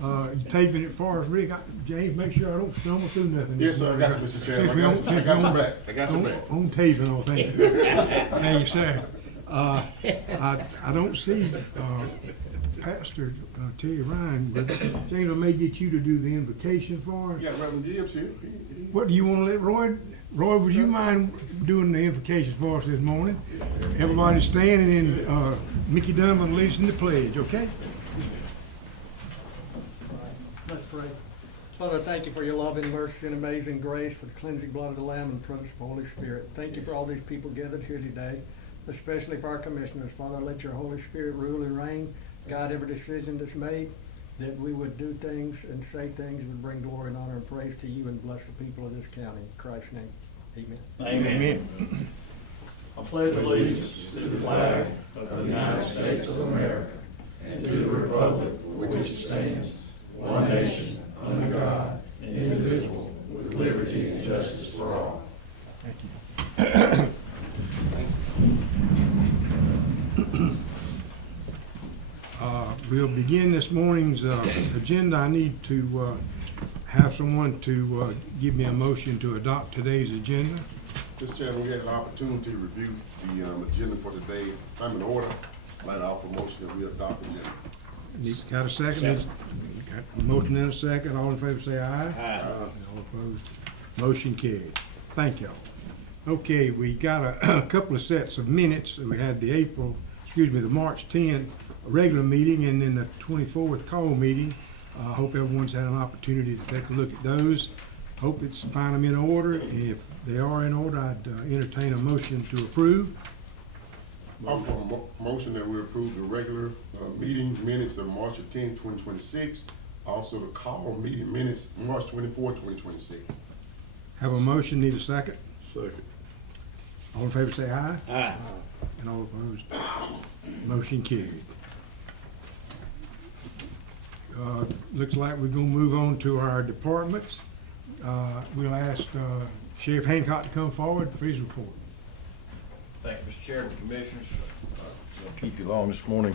You taping it for us, Rick? James, make sure I don't stumble through nothing. Yes, sir, I got you, Mr. Chairman. I got your back. I got your back. On tape and all, thank you. Thank you, sir. I don't see, Pastor Terry Ryan, but James, I may get you to do the invocation for us. You got Reverend Gibbs here. What, do you wanna let Roy, would you mind doing the invocation for us this morning? Everybody standing and, Mickey Dunn leading the pledge, okay? Let's pray. Father, thank you for your loving mercy and amazing grace, for the cleansing blood of the Lamb and the presence of the Holy Spirit. Thank you for all these people gathered here today, especially for our commissioners. Father, let your Holy Spirit rule and reign, guide every decision that's made, that we would do things and say things that would bring glory and honor and praise to you and bless the people of this county. In Christ's name, amen. Amen. I pledge allegiance to the flag of the United States of America and to the republic for which it stands, one nation, under God, indivisible, with liberty and justice for all. Thank you. We'll begin this morning's agenda. I need to have someone to give me a motion to adopt today's agenda. Mr. Chairman, we had an opportunity to review the agenda for today. If I'm in order, I'd like to offer a motion that we adopt the agenda. Got a second? Got a motion and a second. All in favor say aye. Aye. All opposed? Motion carried. Thank y'all. Okay, we got a couple of sets of minutes. We had the the March 10th regular meeting and then the 24th call meeting. Hope everyone's had an opportunity to take a look at those. Hope it's find them in order. If they are in order, I'd entertain a motion to approve. Offer a motion that we approve the regular meeting minutes of March 10, 2026. Also the call meeting minutes, March 24, 2026. Have a motion, need a second? Second. All in favor say aye. Aye. And all opposed? Motion carried. Looks like we're gonna move on to our departments. We'll ask Sheriff Hancock to come forward for his report. Thank you, Mr. Chairman, Commissioners. Won't keep you long this morning.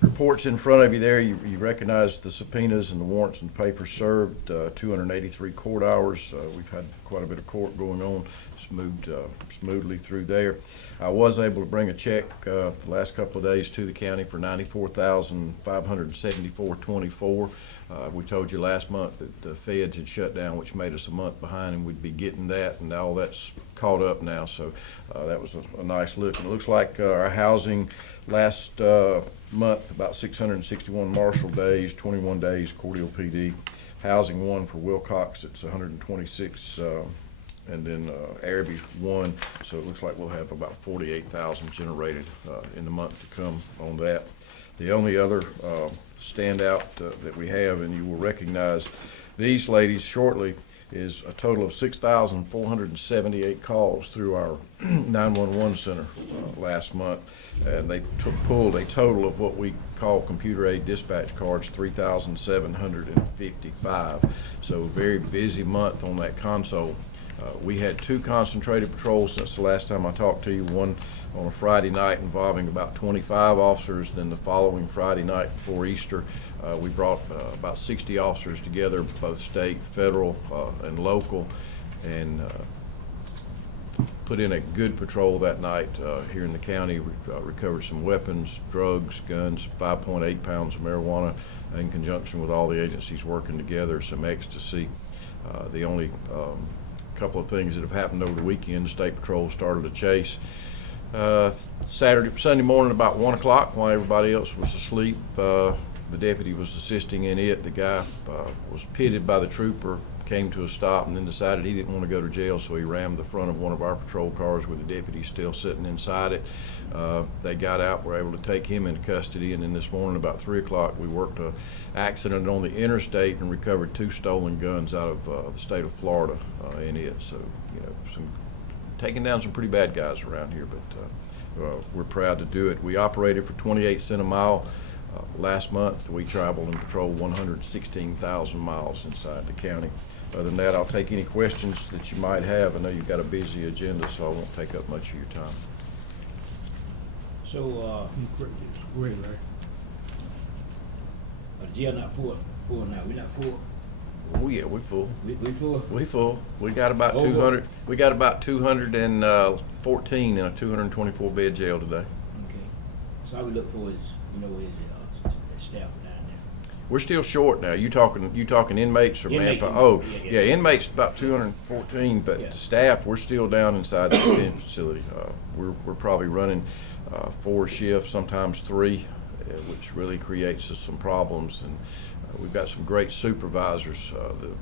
Reports in front of you there. You recognize the subpoenas and the warrants and papers served. 283 court hours. We've had quite a bit of court going on. It's moved smoothly through there. I was able to bring a check the last couple of days to the county for $94,574.24. We told you last month that the feds had shut down, which made us a month behind, and we'd be getting that, and all that's caught up now. So that was a nice look. And it looks like our housing last month, about 661 Marshall days, 21 days Cordele PD. Housing one for Wilcox, it's 126, and then Araby one. So it looks like we'll have about 48,000 generated in the month to come on that. The only other standout that we have, and you will recognize these ladies shortly, is a total of 6,478 calls through our 911 center last month, and they pulled a total of what we call computer aid dispatch cards, 3,755. So very busy month on that console. We had two concentrated patrols since the last time I talked to you, one on a Friday night involving about 25 officers. Then the following Friday night before Easter, we brought about 60 officers together, both state, federal, and local, and put in a good patrol that night here in the county. We recovered some weapons, drugs, guns, 5.8 pounds of marijuana in conjunction with all the agencies working together, some ecstasy. The only couple of things that have happened over the weekend, the State Patrol started a chase Sunday morning about 1 o'clock while everybody else was asleep. The deputy was assisting in it. The guy was pitted by the trooper, came to a stop, and then decided he didn't want to go to jail, so he rammed the front of one of our patrol cars with the deputy still sitting inside it. They got out, were able to take him into custody, and then this morning about 3 o'clock we worked an accident on the interstate and recovered 2 stolen guns out of the state of Florida in it. So, you know, taking down some pretty bad guys around here, but we're proud to do it. We operated for 28 cents a mile. Last month we traveled and patrolled 116,000 miles inside the county. Other than that, I'll take any questions that you might have. I know you've got a busy agenda, so I won't take up much of your time. So, Go ahead, Larry. jail not full now, we not full, Oh, yeah, we full. we full? We full. We got about Oh, 200, we got about 214 in a 224 bed jail today. Okay, so all we look for is, you know, staff down there. We're still short now. You talking inmates or Inmate, manpower? Oh, yeah. yeah, inmates about 214, but Yeah. the staff, we're still down inside the detention facility. We're probably running 4 shifts, sometimes 3, which really creates us some problems. And we've got some great supervisors.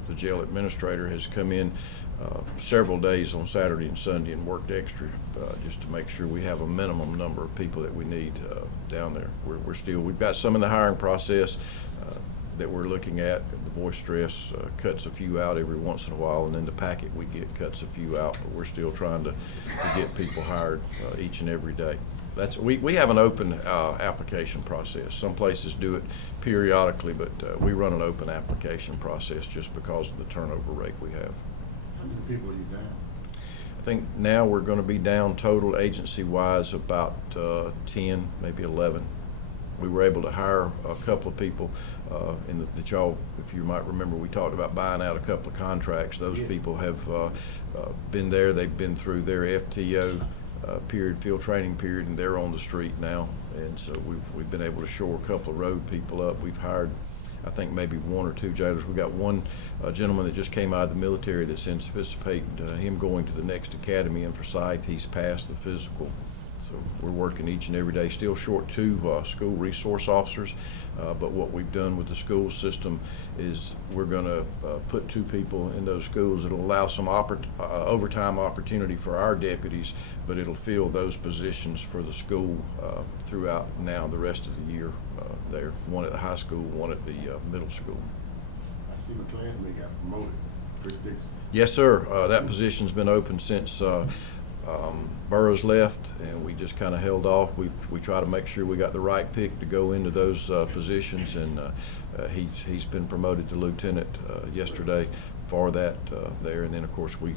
The jail administrator has come in several days on Saturday and Sunday and worked extra just to make sure we have a minimum number of people that we need down there. We've got some in the hiring process that we're looking at. The voice stress cuts a few out every once in a while, and then the packet we get cuts a few out, but we're still trying to get people hired each and every day. We have an open application process. Some places do it periodically, but we run an open application process just because of the turnover rate we have. How many people are you down? I think now we're going to be down total agency-wise about 10, maybe 11. We were able to hire a couple of people that y'all, if you might remember, we talked about buying out a couple of contracts. Those Yeah. people have been there. They've been through their FTO period, field training period, and they're on the street now. And so we've been able to shore a couple of road people up. We've hired, I think, maybe 1 or 2 jailers. We got one gentleman that just came out of the military that's anticipating him going to the next academy in Forsyth. He's passed the physical. So we're working each and every day. Still short 2 school resource officers, but what we've done with the school system is we're going to put 2 people in those schools. It'll allow some overtime opportunity for our deputies, but it'll fill those positions for the school throughout now the rest of the year there. One at the high school, one at the middle school. I see McClendon, they got promoted, Chris Dixon. Yes, sir. That position's been open since Burroughs left, and we just kind of held off. We try to make sure we got the right pick to go into those positions, and he's been promoted to lieutenant yesterday for that there. And then, of course, we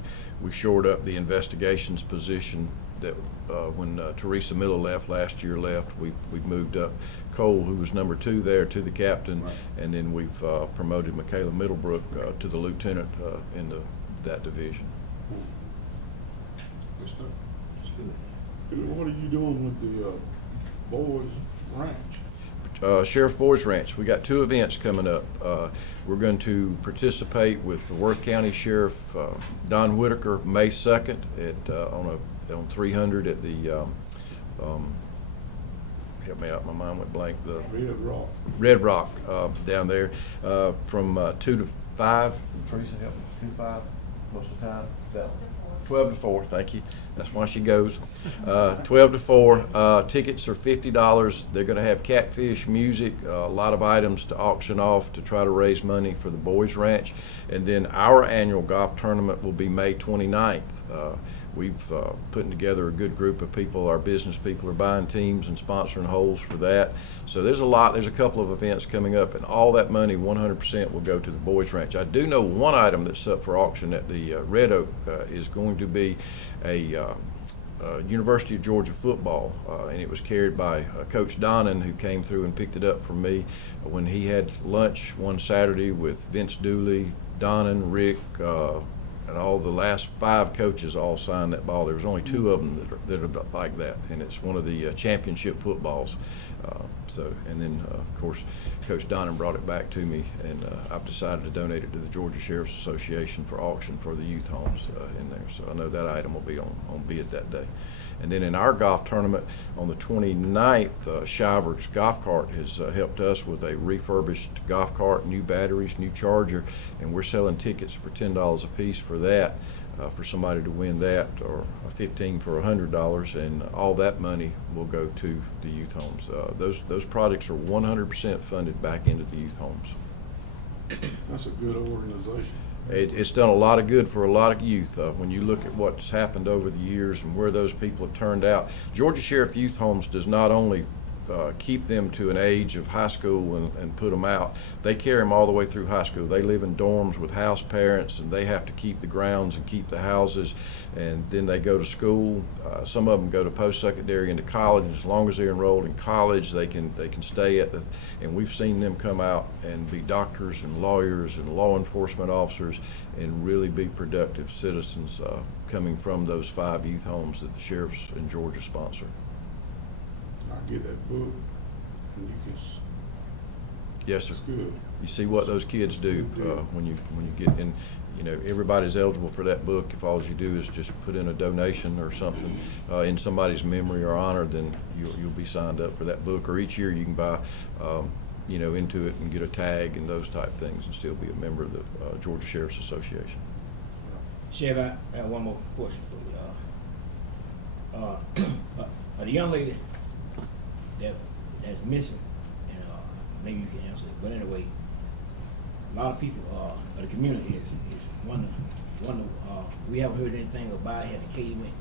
shored up the investigations position that when Teresa Miller last year, we've moved up Cole, who was number 2 there, to the captain, Right. and then we've promoted Michaela Middlebrook to the lieutenant in that division. Good stuff. What are you doing with the boys ranch? Sheriff Boys Ranch, we got 2 events coming up. We're going to participate with the Worth County Sheriff Don Whitaker May 2nd on 300 at the help me out, my mind went blank. The Red Rock down there from 2 to 5. Teresa, help me. 2 to 5 most of the time. 12 to 4, thank you. That's why she goes. 12 to 4. Tickets are $50. They're going to have catfish, music, a lot of items to auction off to try to raise money for the Boys Ranch. And then our annual golf tournament will be May 29th. We've putting together a good group of people. Our business people are buying teams and sponsoring holes for that. So there's a couple of events coming up, and all that money 100% will go to the Boys Ranch. I do know one item that's up for auction at the Red Oak is going to be a University of Georgia football, and it was carried by Coach Donnan, who came through and picked it up from me when he had lunch one Saturday with Vince Dooley, Donnan, Rick, and all the last 5 coaches all signed that ball. There was only 2 of them that are like that, and it's one of the championship footballs. And then of course, Coach Donnan brought it back to me, and I've decided to donate it to the Georgia Sheriff's Association for auction for the youth homes in there. So I know that item will be on bid that day. And then in our golf tournament on the 29th, Shiver's Golf Cart has helped us with a refurbished golf cart, new batteries, new charger, and we're selling tickets for $10 a piece for that, for somebody to win that, or $15 for $100, and all that money will go to the youth homes. Those projects are 100% funded back into the youth homes. That's a good organization. It's done a lot of good for a lot of youth. When you look at what's happened over the years and where those people have turned out, Georgia Sheriff Youth Homes does not only keep them to an age of high school and put them out. They carry them all the way through high school. They live in dorms with house parents, and they have to keep the grounds and keep the houses, and then they go to school. Some of them go to post-secondary into college. As long as they're enrolled in college, they can stay at the, and we've seen them come out and be doctors and lawyers and law enforcement officers and really be productive citizens coming from those 5 youth homes that the sheriffs in Georgia sponsor. I get that book, and you can, Yes, sir. it's good. You see what those kids do when you get in. You know, everybody's eligible for that book. If all you do is just put in a donation or something in somebody's memory or honor, then you'll be signed up for that book. Or each year you can buy, you know, into it and get a tag and those type things and still be a member of the Georgia Sheriff's Association. Sheriff, I have one more question for you. The young lady that's missing, and maybe you can answer it, but anyway, a lot of people of the community is wondering, we haven't heard anything about it. Had the cave went,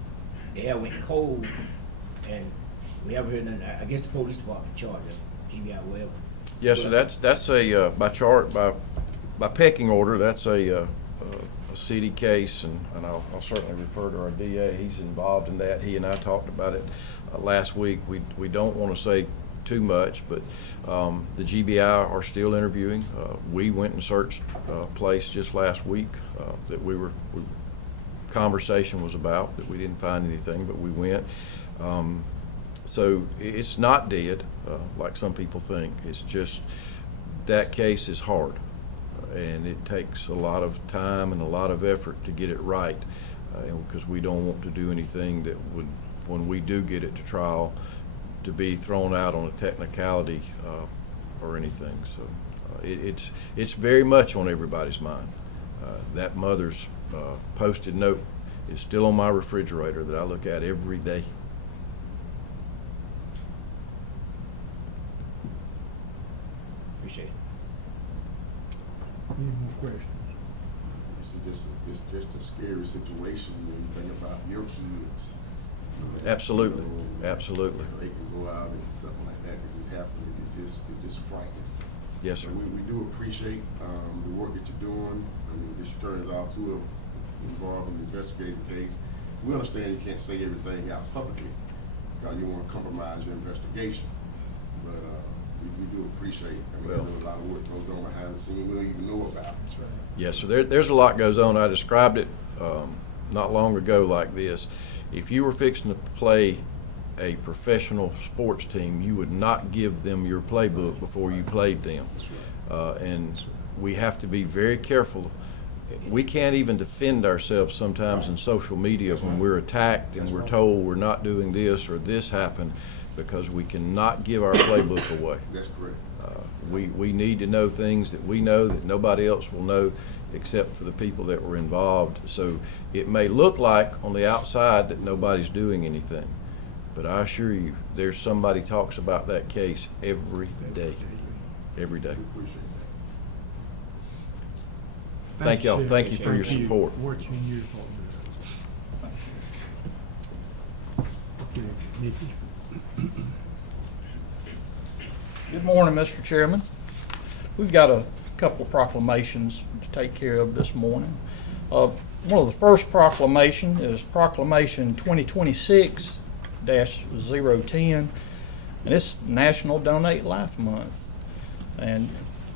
the air went cold, and we haven't heard nothing. I guess the police department charged us, GBI, whatever. Yes, sir. That's a by pecking order. That's a city case, and I'll certainly refer to our DA. He's involved in that. He and I talked about it last week. We don't want to say too much, but the GBI are still interviewing. We went and searched a place just last week that conversation was about, that we didn't find anything, but we went. So it's not dead like some people think. It's just that case is hard, and it takes a lot of time and a lot of effort to get it right, because we don't want to do anything that would, when we do get it to trial, to be thrown out on a technicality or anything. So it's very much on everybody's mind. That mother's posted note is still on my refrigerator that I look at every day. Appreciate it. Any more questions? It's just a scary situation when you think about your kids. Absolutely, You know, absolutely. They can go out and something like that could just happen. It's just frightening. Yes, sir. So we do appreciate the work that you're doing. I mean, this attorney's out too involved in the investigating case. We understand you can't say everything out publicly because you want to compromise your investigation. But we do appreciate. I mean, Well, there's a lot of work goes on behind the scenes we don't even know about. Yes, sir. There's a lot goes on. I described it not long ago like this. If you were fixing to play a professional sports team, you would not give them your playbook before you played them. And we have to be very careful. We can't even defend ourselves sometimes in social media when we're attacked and we're told we're not doing this or this happened, because we cannot give our playbook away. That's correct. We need to know things that we know that nobody else will know except for the people that were involved. So it may look like on the outside that nobody's doing anything, but I assure you, there's somebody talks about that case every day. Every day. We appreciate that. Thank y'all. Sheriff. Thank you for your Thank you. support. What you in your department. Okay, Nikki. Good morning, Mr. Chairman. We've got a couple of proclamations to take care of this morning. One of the first proclamation is Proclamation 2026-010, and it's National Donate Life Month. And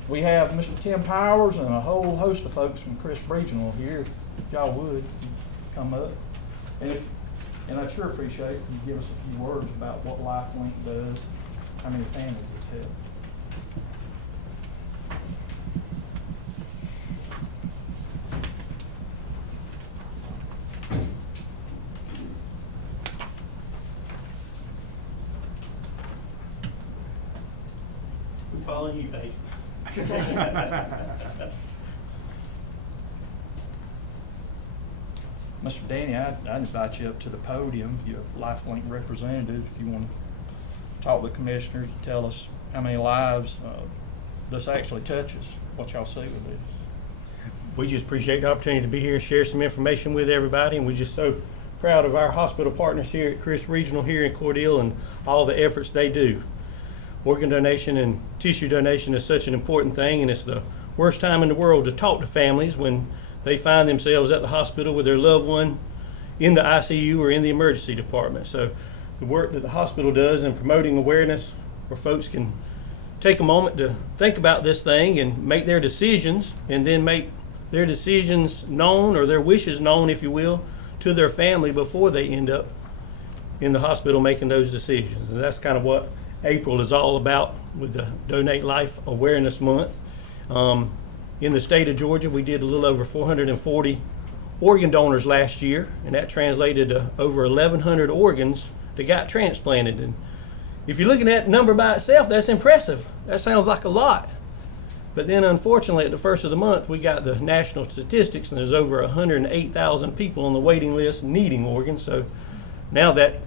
we have Mr. Tim Powers and a whole host of folks from Chris Regional here. If y'all would come up. And I'd sure appreciate it if you give us a few words about what LifeLink does, how many families it's helped. We following you, babe. Mr. Danny, I'd invite you up to the podium, you're a LifeLink representative, if you want to talk with commissioners and tell us how many lives this actually touches, what y'all see with this. We just appreciate the opportunity to be here and share some information with everybody, and we're just so proud of our hospital partners here at Chris Regional here in Cordele and all the efforts they do. organ donation and tissue donation is such an important thing, and it's the worst time in the world to talk to families when they find themselves at the hospital with their loved one in the ICU or in the emergency department. So the work that the hospital does in promoting awareness where folks can take a moment to think about this thing and make their decisions, and then make their decisions known, or their wishes known, if you will, to their family before they end up in the hospital making those decisions. And that's kind of what April is all about with the Donate Life Awareness Month. In the state of Georgia, we did a little over 440 organ donors last year, and that translated to over 1,100 organs that got transplanted. And if you're looking at that number by itself, that's impressive. That sounds like a lot. But then unfortunately at the first of the month, we got the national statistics, and there's over 108,000 people on the waiting list needing organs. So now that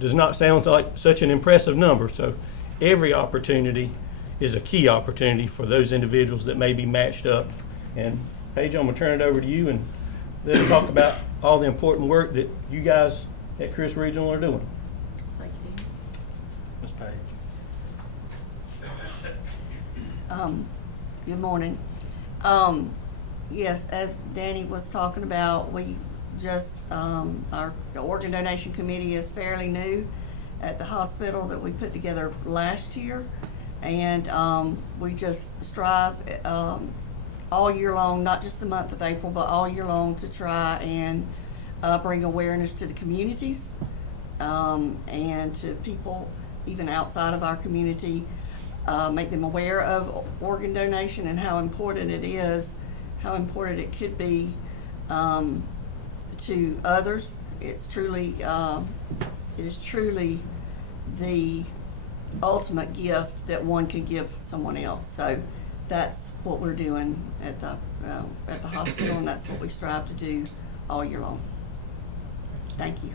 does not sound like such an impressive number. So every opportunity is a key opportunity for those individuals that may be matched up. And Paige, I'm gonna turn it over to you and let's talk about all the important work that you guys at Chris Regional are doing. Thank you. Ms. Paige. Good morning. Yes, as Danny was talking about, we just, our organ donation committee is fairly new at the hospital that we put together last year. And we just strive all year long, not just the month of April, but all year long, to try and bring awareness to the communities and to people even outside of our community, make them aware of organ donation and how important it is, how important it could be to others. It's truly, it is truly the ultimate gift that one could give someone else. So that's what we're doing at the hospital, and that's what we strive to do all year long. Thank you.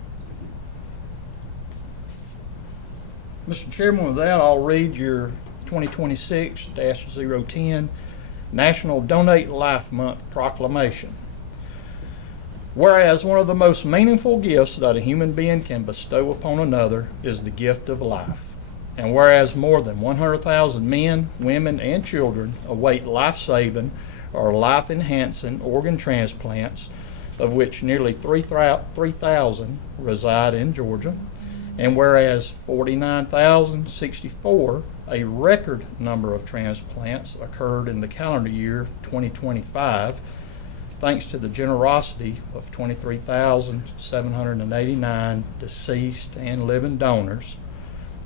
Mr. Chairman, with that, I'll read your 2026-010 National Donate Life Month proclamation. Whereas one of the most meaningful gifts that a human being can bestow upon another is the gift of life. And whereas more than 100,000 men, women, and children await life-saving or life-enhancing organ transplants, of which nearly 3,000 reside in Georgia, and whereas 49,064, a record number of transplants, occurred in the calendar year 2025, thanks to the generosity of 23,789 deceased and living donors,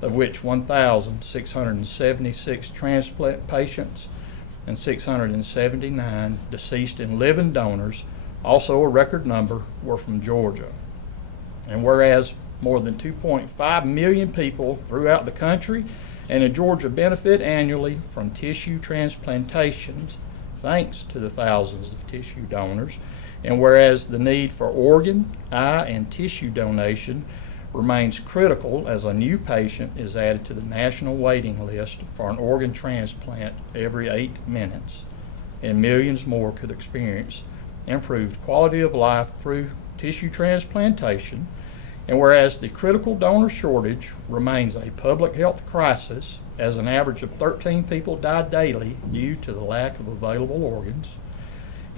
of which 1,676 transplant patients and 679 deceased and living donors, also a record number, were from Georgia. And whereas more than 2.5 million people throughout the country and in Georgia benefit annually from tissue transplantations, thanks to the thousands of tissue donors, and whereas the need for organ, eye, and tissue donation remains critical as a new patient is added to the national waiting list for an organ transplant every 8 minutes, and millions more could experience improved quality of life through tissue transplantation, and whereas the critical donor shortage remains a public health crisis as an average of 13 people die daily due to the lack of available organs,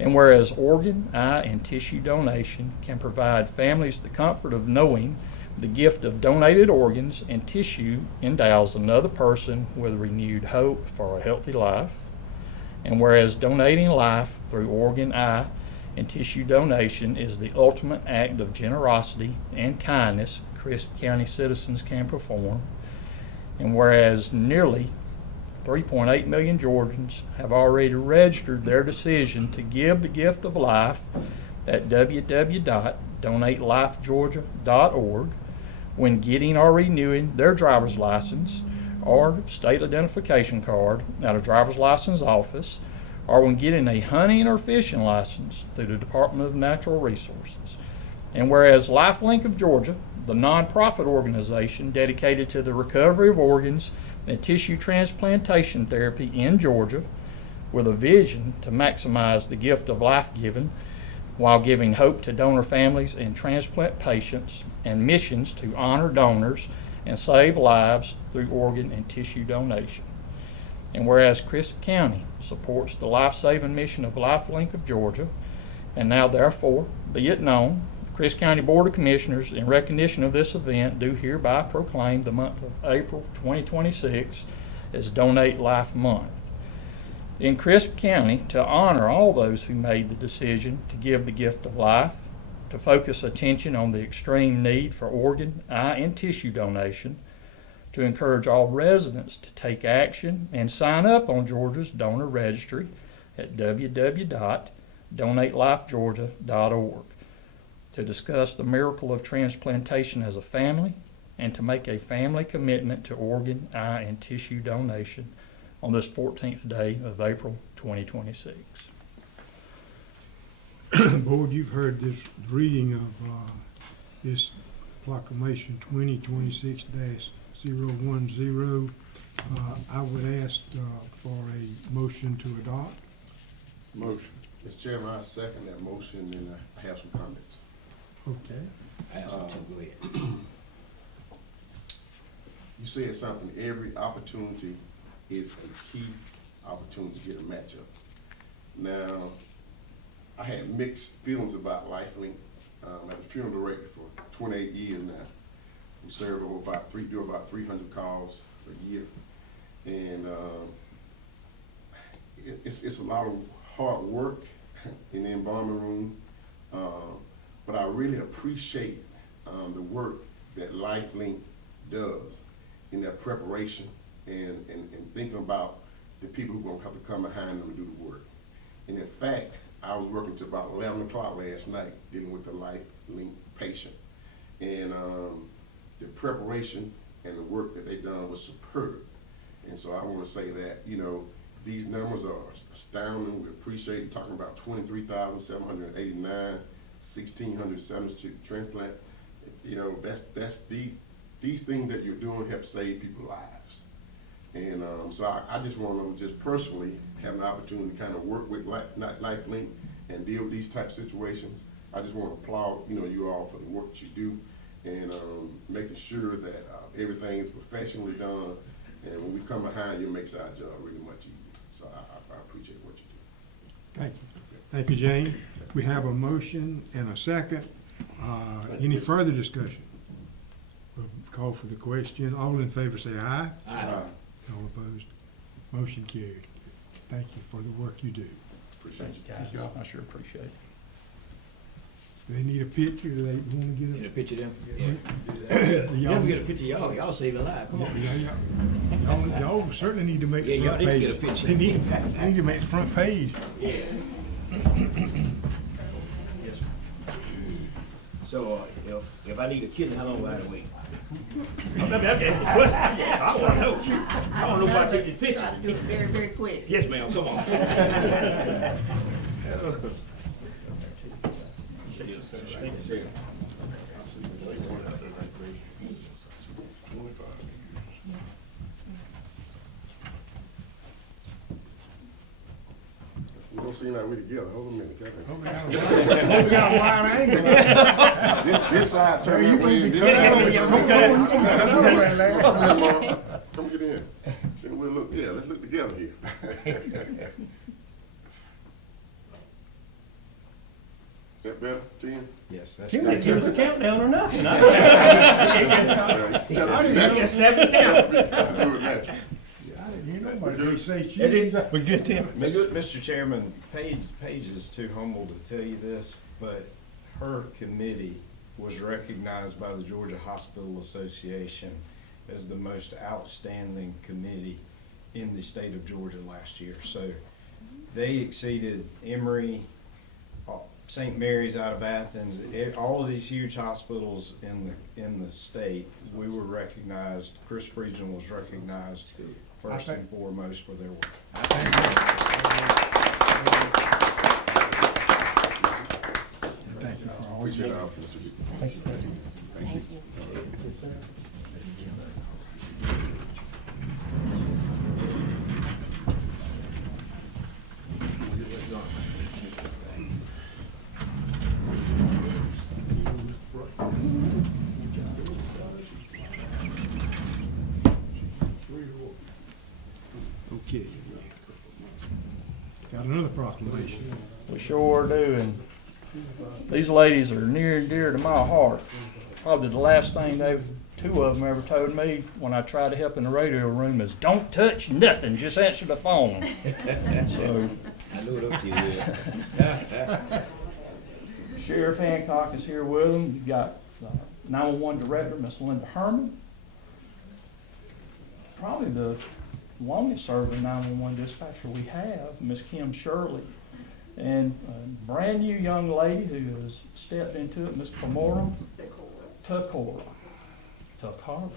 and whereas organ, eye, and tissue donation can provide families the comfort of knowing the gift of donated organs and tissue endows another person with renewed hope for a healthy life, and whereas donating life through organ, eye, and tissue donation is the ultimate act of generosity and kindness Crisp County citizens can perform, and whereas nearly 3.8 million Georgians have already registered their decision to give the gift of life at www.donatelifegeorgia.org when getting or renewing their driver's license or state identification card at a driver's license office, or when getting a hunting or fishing license through the Department of Natural Resources. And whereas LifeLink of Georgia, the nonprofit organization dedicated to the recovery of organs and tissue transplantation therapy in Georgia, with a vision to maximize the gift of life-giving while giving hope to donor families and transplant patients, and missions to honor donors and save lives through organ and tissue donation. And whereas Crisp County supports the life-saving mission of LifeLink of Georgia, and now therefore be it known, the Crisp County Board of Commissioners, in recognition of this event, do hereby proclaim the month of April 2026 as Donate Life Month. In Crisp County, to honor all those who made the decision to give the gift of life, to focus attention on the extreme need for organ, eye, and tissue donation, to encourage all residents to take action and sign up on Georgia's donor registry at www.donatelifegeorgia.org, to discuss the miracle of transplantation as a family, and to make a family commitment to organ, eye, and tissue donation on this 14th day of April 2026. Board, you've heard this reading of this proclamation 2026-010. I would ask for a motion to adopt. Motion. Mr. Chairman, I second that motion, and I have some comments. Okay. I have some too, go ahead. You said something, every opportunity is a key opportunity to get a matchup. Now, I had mixed feelings about LifeLink. I'm a funeral director for 28 years now. We serve over do about 300 calls a year. And it's a lot of hard work in the embalming room, but I really appreciate the work that LifeLink does in their preparation and thinking about the people who are gonna have to come behind them and do the work. And in fact, I was working till about 11 o'clock last night dealing with the LifeLink patient. And the preparation and the work that they done was superb. And so I wanna say that, you know, these numbers are astounding. We appreciate you talking about 23,789, 1,600 substitute transplant. You know, that's these things that you're doing help save people's lives. And so I just want to just personally have an opportunity to kind of work with LifeLink and deal with these type of situations. I just want to applaud, you know, you all for the work that you do and making sure that everything is professionally done. And when we come behind you, it makes our job really much easier. So I appreciate what you do. Thank you. Thank you, Jane. We have a motion and a second. Any further discussion? We'll call for the question. All in favor say aye. Aye. All opposed? Motion carried. Thank you for the work you do. Appreciate Thank you, guys. I sure appreciate it. Do they need a picture? Do they want to Get get a picture of them? a? Y'all get a picture of y'all, y'all save a life, come on. Y'all certainly need to make Yeah, the y'all front need to page. get a picture. They need to make the front page. So, if I need a kidney, how long will I have to wait? Okay, I wanna know. I wanna know if I take this picture. Try to do it very, very quick. Yes, ma'am, come on. We don't seem like we together. Hold a minute. Hope we got a wide angle. This side turn that way and this Come side. Come get in. Then we'll look, yeah, let's look together here. That better, Tim? Yes, that's You ain't give us a countdown or nothing. You gotta Just snap it down. do it natural. You know, but they say Is cheese. it? We good, Tim? Mr. Chairman, Paige is too humble to tell you this, but her committee was recognized by the Georgia Hospital Association as the most outstanding committee in the state of Georgia last year. So they exceeded Emory, St. Mary's out of Athens, all of these huge hospitals in the state. We were recognized, Crisp Regional was recognized first and foremost for their work. Thank you for all you Appreciate do. our office. Thank you. Thank you. got another proclamation. We sure do, and these ladies are near and dear to my heart. Probably the last thing two of them ever told me when I tried to help in the radio room is, "Don't touch nothing, just answer the phone." So, I knew it up to you, Will. Sheriff Hancock is here with them. You've got 911 Director, Miss Linda Herman. Probably the longest serving 911 dispatcher we have, Miss Kim Shirley. And a brand new young lady who has stepped into it, Miss Kamora Takora. Takora?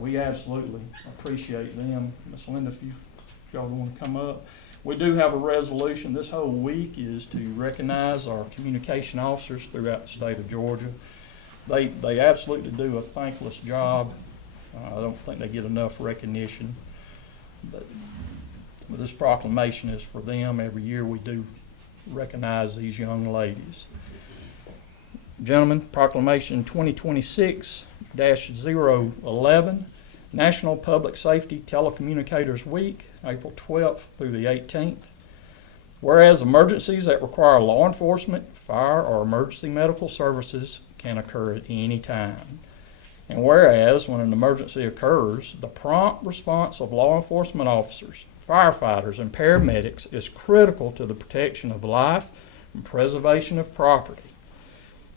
We absolutely appreciate them. Miss Linda, if y'all want to come up. We do have a resolution. This whole week is to recognize our communication officers throughout the state of Georgia. They absolutely do a thankless job. I don't think they get enough recognition. But this proclamation is for them. Every year we do recognize these young ladies. Gentlemen, proclamation 2026-011, National Public Safety Telecommunicators Week, April 12th through the 18th. Whereas emergencies that require law enforcement, fire, or emergency medical services can occur at any time. And whereas when an emergency occurs, the prompt response of law enforcement officers, firefighters, and paramedics is critical to the protection of life and preservation of property.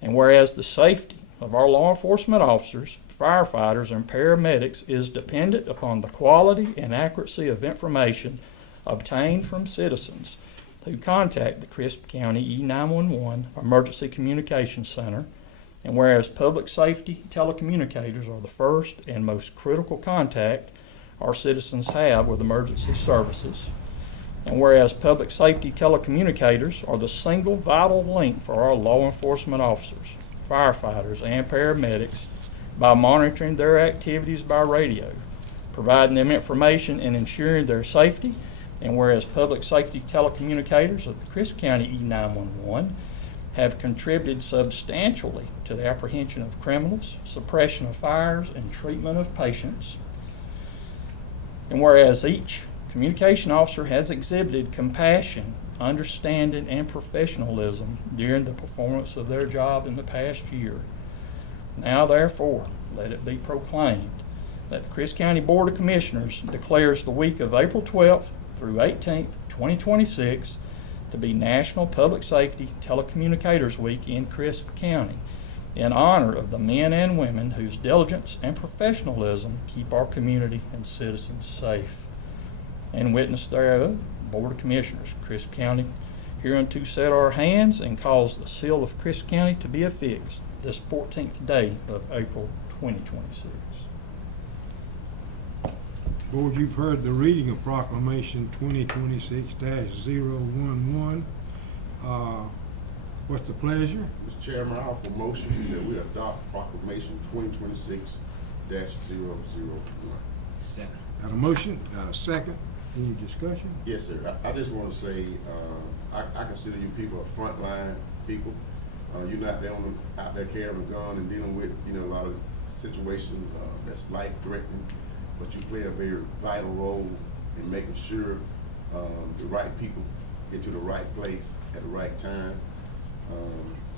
And whereas the safety of our law enforcement officers, firefighters, and paramedics is dependent upon the quality and accuracy of information obtained from citizens who contact the Crisp County E911 Emergency Communications Center, and whereas public safety telecommunicators are the first and most critical contact our citizens have with emergency services, and whereas public safety telecommunicators are the single vital link for our law enforcement officers, firefighters, and paramedics by monitoring their activities by radio, providing them information and ensuring their safety, and whereas public safety telecommunicators of the Crisp County E911 have contributed substantially to the apprehension of criminals, suppression of fires, and treatment of patients. And whereas each communication officer has exhibited compassion, understanding, and professionalism during the performance of their job in the past year, now therefore let it be proclaimed that the Crisp County Board of Commissioners declares the week of April 12th through 18th, 2026 to be National Public Safety Telecommunicators Week in Crisp County in honor of the men and women whose diligence and professionalism keep our community and citizens safe. In witness thereof, Board of Commissioners, Crisp County, hereunto set our hands and cause the seal of Crisp County to be affixed this 14th day of April 2026. Board, you've heard the reading of proclamation 2026-011. What's the pleasure? Mr. Chairman, I offer a motion that we adopt proclamation 2026-001. Second. Got a motion, got a second, any discussion? Yes, sir. I just want to say, I consider you people a frontline people. You're not out there carrying a gun and dealing with, a lot of situations that's life-threatening, but you play a very vital role in making sure the right people get to the right place at the right time.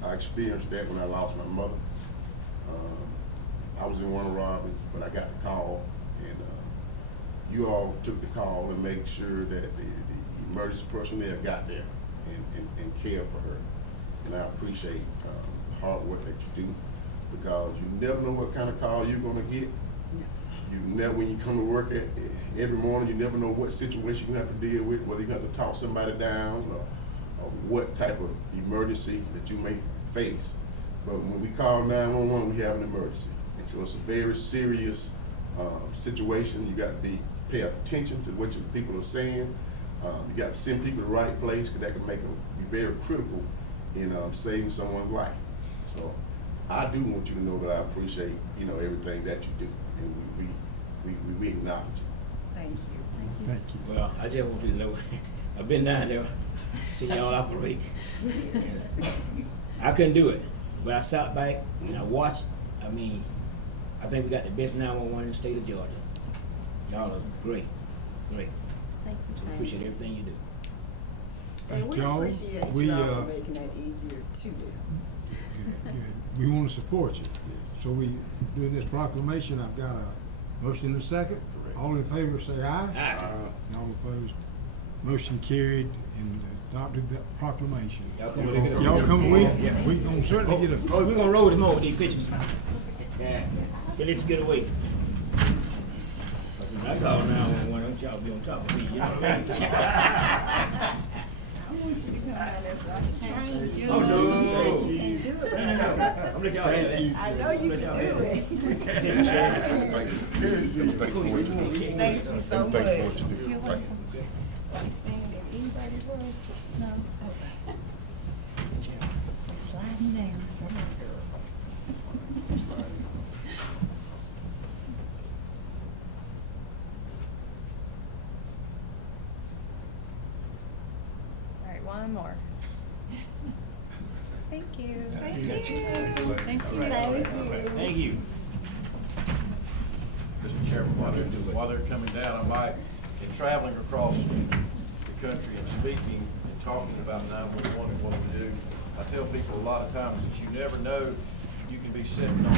I experienced that when I lost my mother. I was in Warner Robins, but I got the call, and you all took the call and made sure that the emergency personnel got there and cared for her. And I appreciate the hard work that you do, because you never know what kind of call you're gonna get. You never, when you come to work every morning, you never know what situation you have to deal with, whether you have to talk somebody down or what type of emergency that you may face. But when we call 911, we have an emergency. And so it's a very serious situation. You got to pay attention to what your people are saying. You got to send people to the right place, because that can be very critical in saving someone's life. So I do want you to know that I appreciate, everything that you do, and we acknowledge it. Thank you. Thank you. Well, I just want you to know, I've been down there, seen y'all operate. I couldn't do it, but I sat back and I watched. I think we got the best 911 in the state of Georgia. Y'all are great, great. Thank So we you. appreciate everything you do. Thank And we y'all. appreciate We, y'all uh, for making that easier to do. Good. We want to support you. So we, doing this proclamation, I've got a motion and a second. All in favor say aye. Aye. And all opposed. Motion carried and adopted that proclamation. Y'all come with it. Y'all come with, Yeah. we gonna certainly get a, Oh, we're gonna roll them over with these pictures. Yeah, they let you get away. I call 911, don't y'all be on top of me, you know what I mean? I want you to come down there so I can train you. Oh, no. You said you can't do it, but No, I'm gonna let y'all have that. I know you Let can y'all do have it. Thank you. Thank you for what you do. Thank you so Thank you for much. what you do. Thank you. Stand in anybody's way? No. We're sliding down. All right, one more. Thank you. Thank you. Thank you. Thank you. Thank you. Mr. Chairman, while they're coming down, I might, in traveling across the country and speaking and talking about 911 and what we do, I tell people a lot of times that you never know, you can be sitting on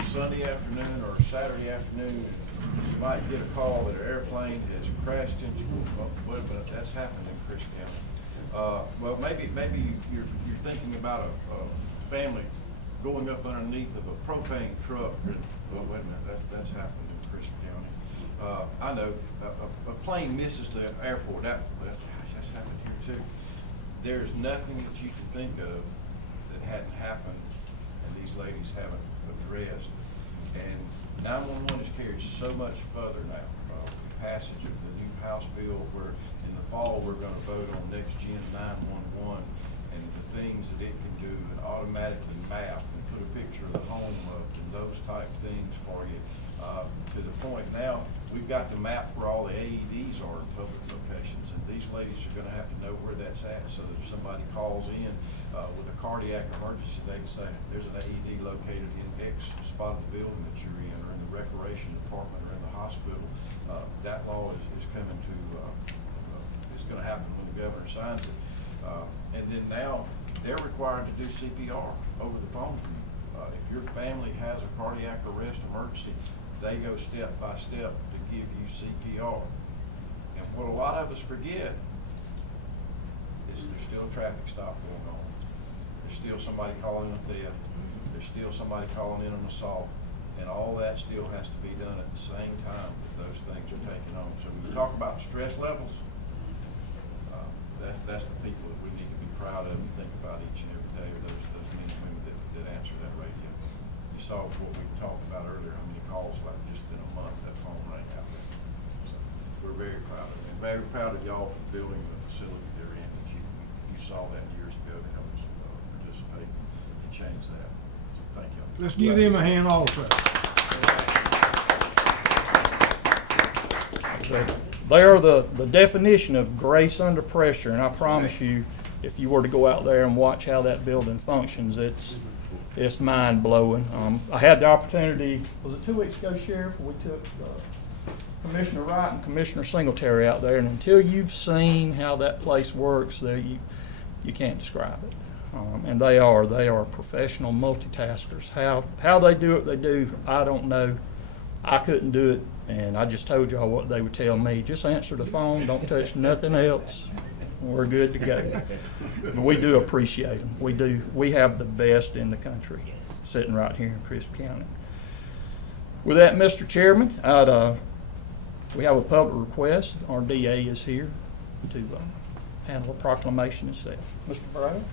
a Sunday afternoon or a Saturday afternoon, you might get a call that an airplane has crashed into, but that's happened in Chris County. Well, maybe you're thinking about a family going up underneath of a propane truck. Well, wait a minute, that's happened in Chris County. I know a plane misses the airport. That's happened here too. There's nothing that you can think of that hadn't happened and these ladies haven't addressed. And 911 is carried so much further now. Passage of the new House bill where in the fall we're going to vote on next gen 911 and the things that it can do and automatically map and put a picture of the home up and those type things for you. To the point now, we've got to map where all the AEDs are in public locations, and these ladies are going to have to know where that's at, so that if somebody calls in with a cardiac emergency, they can say, there's an AED located in X spot of the building that you're in, or in the recreation department, or in the hospital. That law is coming to, it's going to happen when the governor signs it. And then now, they're required to do CPR over the phone. If your family has a cardiac arrest emergency, they go step by step to give you CPR. And what a lot of us forget is there's still a traffic stop going on. There's still somebody calling a theft. There's still somebody calling in an assault. And all that still has to be done at the same time that those things are taken on. So when you talk about stress levels, that's the people that we need to be proud of and think about each and every day, are those men and women that answer that radio. You saw what we talked about earlier, how many calls, like just in a month, that phone rang out there. So we're very proud of it, and very proud of y'all for building the facility they're in, that you saw that years ago to help us participate and change that. So thank you. let's give them a hand also. They are the definition of grace under pressure, and I promise you, if you were to go out there and watch how that building functions, it's mind-blowing. I had the opportunity, was it 2 weeks ago, Sheriff, we took Commissioner Wright and Commissioner Singletary out there, and until you've seen how that place works, there you can't describe it. And they are professional multitaskers. How they do it, they do, I don't know. I couldn't do it, and I just told y'all what they would tell me. Just answer the phone, don't touch nothing else. We're good to go. But we do appreciate them. We do. We have the best in the country sitting right here in Crisp County. With that, Mr. Chairman, we have a public request. Our DA is here to handle a proclamation itself. Mr. Brown?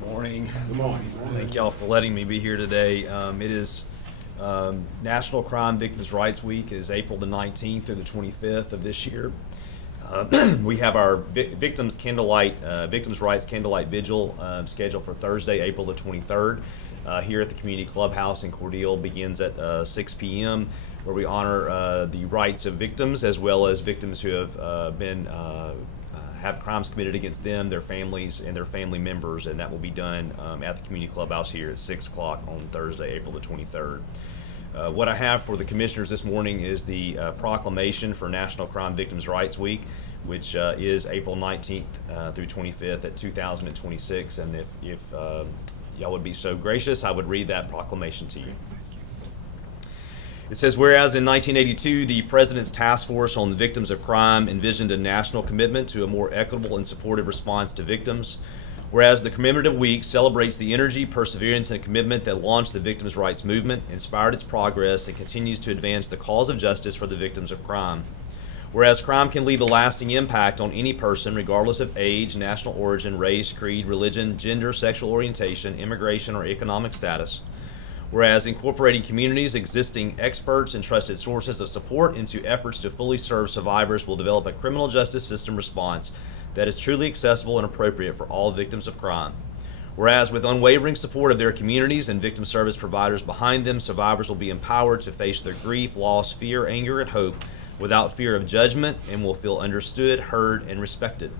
Good morning. Good morning. Thank y'all for letting me be here today. It is National Crime Victims' Rights Week. It is April the 19th through the 25th of this year. We have our Victims' Rights Candlelight Vigil scheduled for Thursday, April the 23rd, here at the Community Clubhouse in Cordele. Begins at 6 p.m., where we honor the rights of victims, as well as victims who have have crimes committed against them, their families, and their family members, and that will be done at the community clubhouse here at 6 o'clock on Thursday, April the 23rd. What I have for the commissioners this morning is the proclamation for National Crime Victims' Rights Week, which is April 19th through 25th at 2026. And if y'all would be so gracious, I would read that proclamation to you. It says, whereas in 1982, the President's Task Force on the Victims of Crime envisioned a national commitment to a more equitable and supportive response to victims. Whereas the commemorative week celebrates the energy, perseverance, and commitment that launched the victims' rights movement, inspired its progress, and continues to advance the cause of justice for the victims of crime. Whereas crime can leave a lasting impact on any person, regardless of age, national origin, race, creed, religion, gender, sexual orientation, immigration, or economic status. Whereas incorporating communities, existing experts, and trusted sources of support into efforts to fully serve survivors will develop a criminal justice system response that is truly accessible and appropriate for all victims of crime. Whereas with unwavering support of their communities and victim service providers behind them, survivors will be empowered to face their grief, loss, fear, anger, and hope without fear of judgment, and will feel understood, heard, and respected.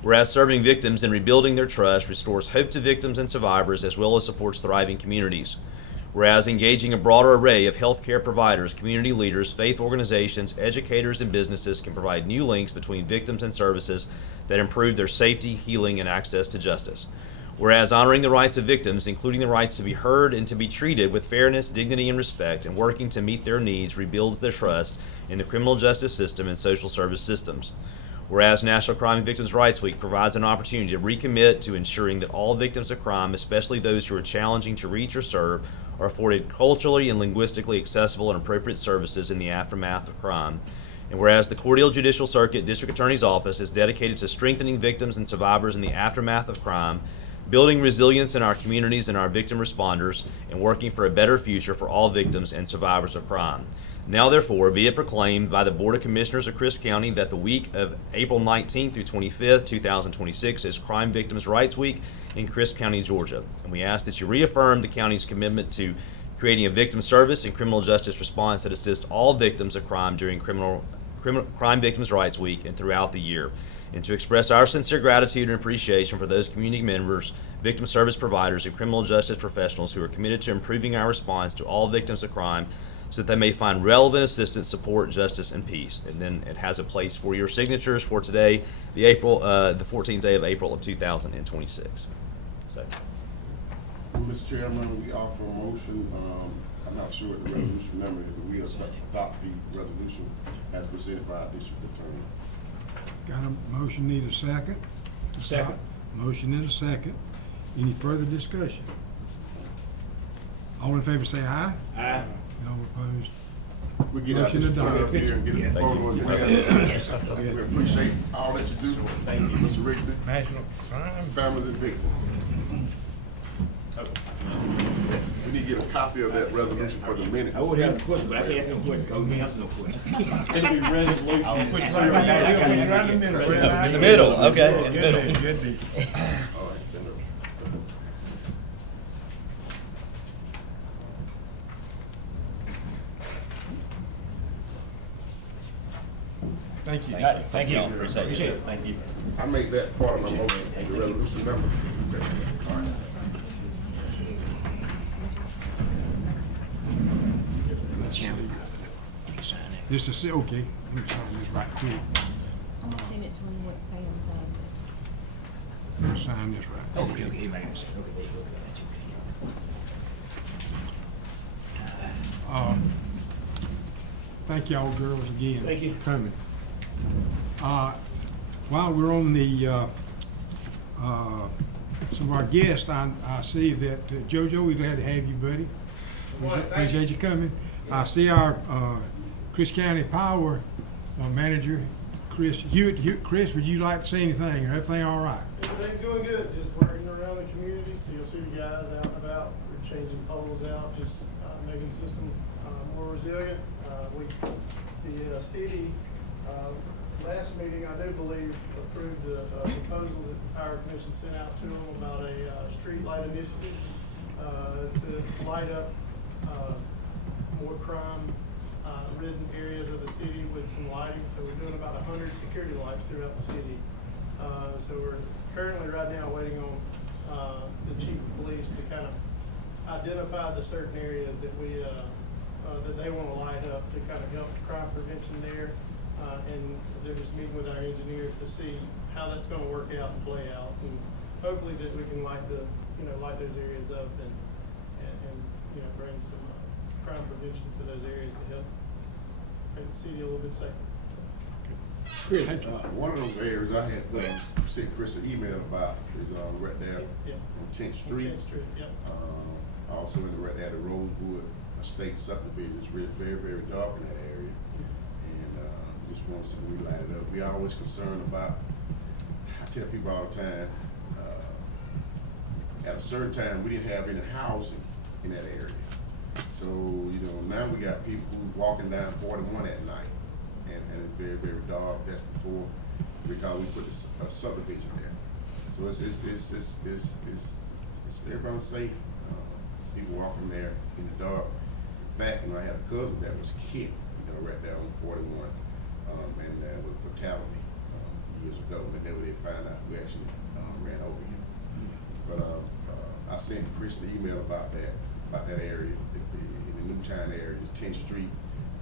Whereas serving victims and rebuilding their trust restores hope to victims and survivors, as well as supports thriving communities. Whereas engaging a broader array of healthcare providers, community leaders, faith organizations, educators, and businesses can provide new links between victims and services that improve their safety, healing, and access to justice. Whereas honoring the rights of victims, including the rights to be heard and to be treated with fairness, dignity, and respect, and working to meet their needs rebuilds their trust in the criminal justice system and social service systems. Whereas National Crime Victims' Rights Week provides an opportunity to recommit to ensuring that all victims of crime, especially those who are challenging to reach or serve, are afforded culturally and linguistically accessible and appropriate services in the aftermath of crime. And whereas the Cordele Judicial Circuit District Attorney's Office is dedicated to strengthening victims and survivors in the aftermath of crime, building resilience in our communities and our victim responders, and working for a better future for all victims and survivors of crime. Now therefore be it proclaimed by the Board of Commissioners of Crisp County that the week of April 19th through 25th, 2026 is Crime Victims' Rights Week in Crisp County, Georgia. And we ask that you reaffirm the county's commitment to creating a victim service and criminal justice response that assists all victims of crime during Crime Victims' Rights Week and throughout the year, and to express our sincere gratitude and appreciation for those community members, victim service providers, and criminal justice professionals who are committed to improving our response to all victims of crime so that they may find relevant assistance, support, justice, and peace. And then it has a place for your signatures for today, the 14th day of April of 2026. So. Mr. Chairman, we offer a motion. I'm not sure what the resolution number is, but we adopt the resolution as presented by our district attorney. Got a motion, need a second? Second. Motion and a second. Any further discussion? All in favor say aye. Aye. All opposed? We get our Motion district attorney up adopted. here and get us a photo as well. We appreciate all that you do. Thank you, Mr. Rigby. National Crime. Families and victims. We need to get a copy of that resolution for the minutes. I would have a question, but I can't ask no question, because we answer no question. It'll be resolution. In the middle, okay, in the middle. Good deal. All right, stand up. Thank you. Thank you. Appreciate it. Thank you. I make that part of my motion, the resolution number. Okay. All right. This is, okay, let me sign this right quick. I'm gonna send it to him what Sam said. Let me sign this right. Okay, man. Thank y'all girls again. Thank you. For coming. While we're on the, some of our guests, I see that JoJo, we're glad to have you, buddy. Appreciate you coming. I see our Crisp County Power Manager, Chris Hewitt. Chris, would you like to say anything? Or everything all right? Everything's going good. Just working around the community. So you'll see the guys out and about. We're changing poles out, just making the system more resilient. The city last meeting, I do believe, approved a proposal that the Power Commission sent out to them about a street light initiative to light up more crime-ridden areas of the city with some lighting. So we're doing about 100 security lights throughout the city So we're currently right now waiting on the chief of police to kind of identify the certain areas that we that they want to light up to kind of help crime prevention there. And they're just meeting with our engineers to see how that's going to work out and play out, and hopefully that we can light those areas up and bring some crime prevention to those areas to help make the city a little bit safer. Chris, One of those areas I had sent Chris an email about is right there on 10th Street. 10th Street, yep. Also in the right there, the Rosewood Estate subdivision is really very, very dark in that area. And just want to see when we light it up. We always concerned about, I tell people all the time, at a certain time, we didn't have any housing in that area. So, now we got people who's walking down 41 at night. And it's very, very dark. That's before, because we put a subdivision there. So it's very unsafe. People walking there in the dark. In fact, I had a cousin that was hit, right there on 41, and with a fatality years ago. But then they found out who actually ran over him. But I sent Chris the email about that area, in the Newtown area, 10th Street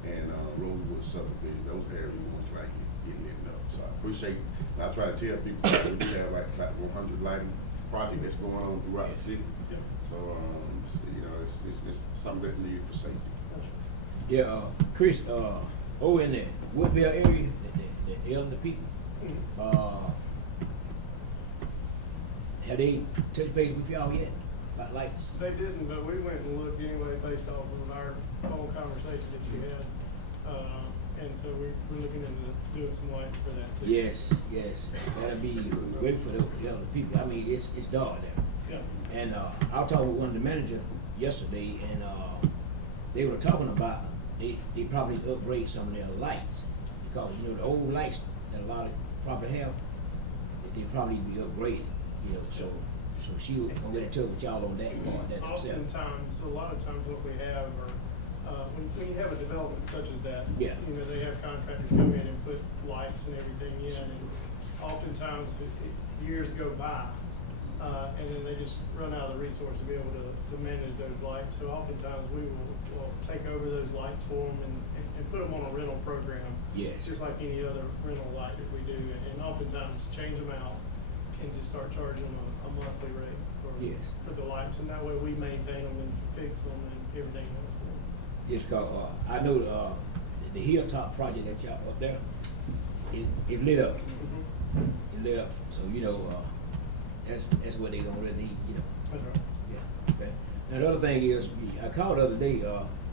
and Rosewood subdivision. Those areas we want to try to get lit up. So I appreciate. And I try to tell people that we have like about 100 lighting project that's going on throughout the city. So it's something that needed for safety. yeah, Chris, over in the Woodville area, the elderly people, have they touched base with y'all yet about lights? They didn't, but we went and looked anyway based off of our phone conversation that you had. And so we're looking into doing some lighting for that too. Yes, that'll be great for the elderly people. I mean, it's dark there. Yeah. And I was talking with one of the managers yesterday, and they were talking about they probably upgrade some of their lights, because the old lights that a lot of probably have, they probably be upgraded. So she was gonna get in touch with y'all on that part. That Oftentimes, a lot of times what we have are, when you have a development such as that, Yeah. They have contractors come in and put lights and everything in, and oftentimes years go by, and then they just run out of the resource to be able to manage those lights. So oftentimes we will take over those lights for them and put them on a rental program. Yes. Just like any other rental light that we do, and oftentimes change them out and just start charging them a monthly rate for the lights, and that way we maintain them and fix them and everything else for them. Just cause I know the Hilltop project that y'all up there, it lit up. It lit up. So that's what they gonna really need. That's right. Yeah. Okay. Now the other thing is, I called the other day.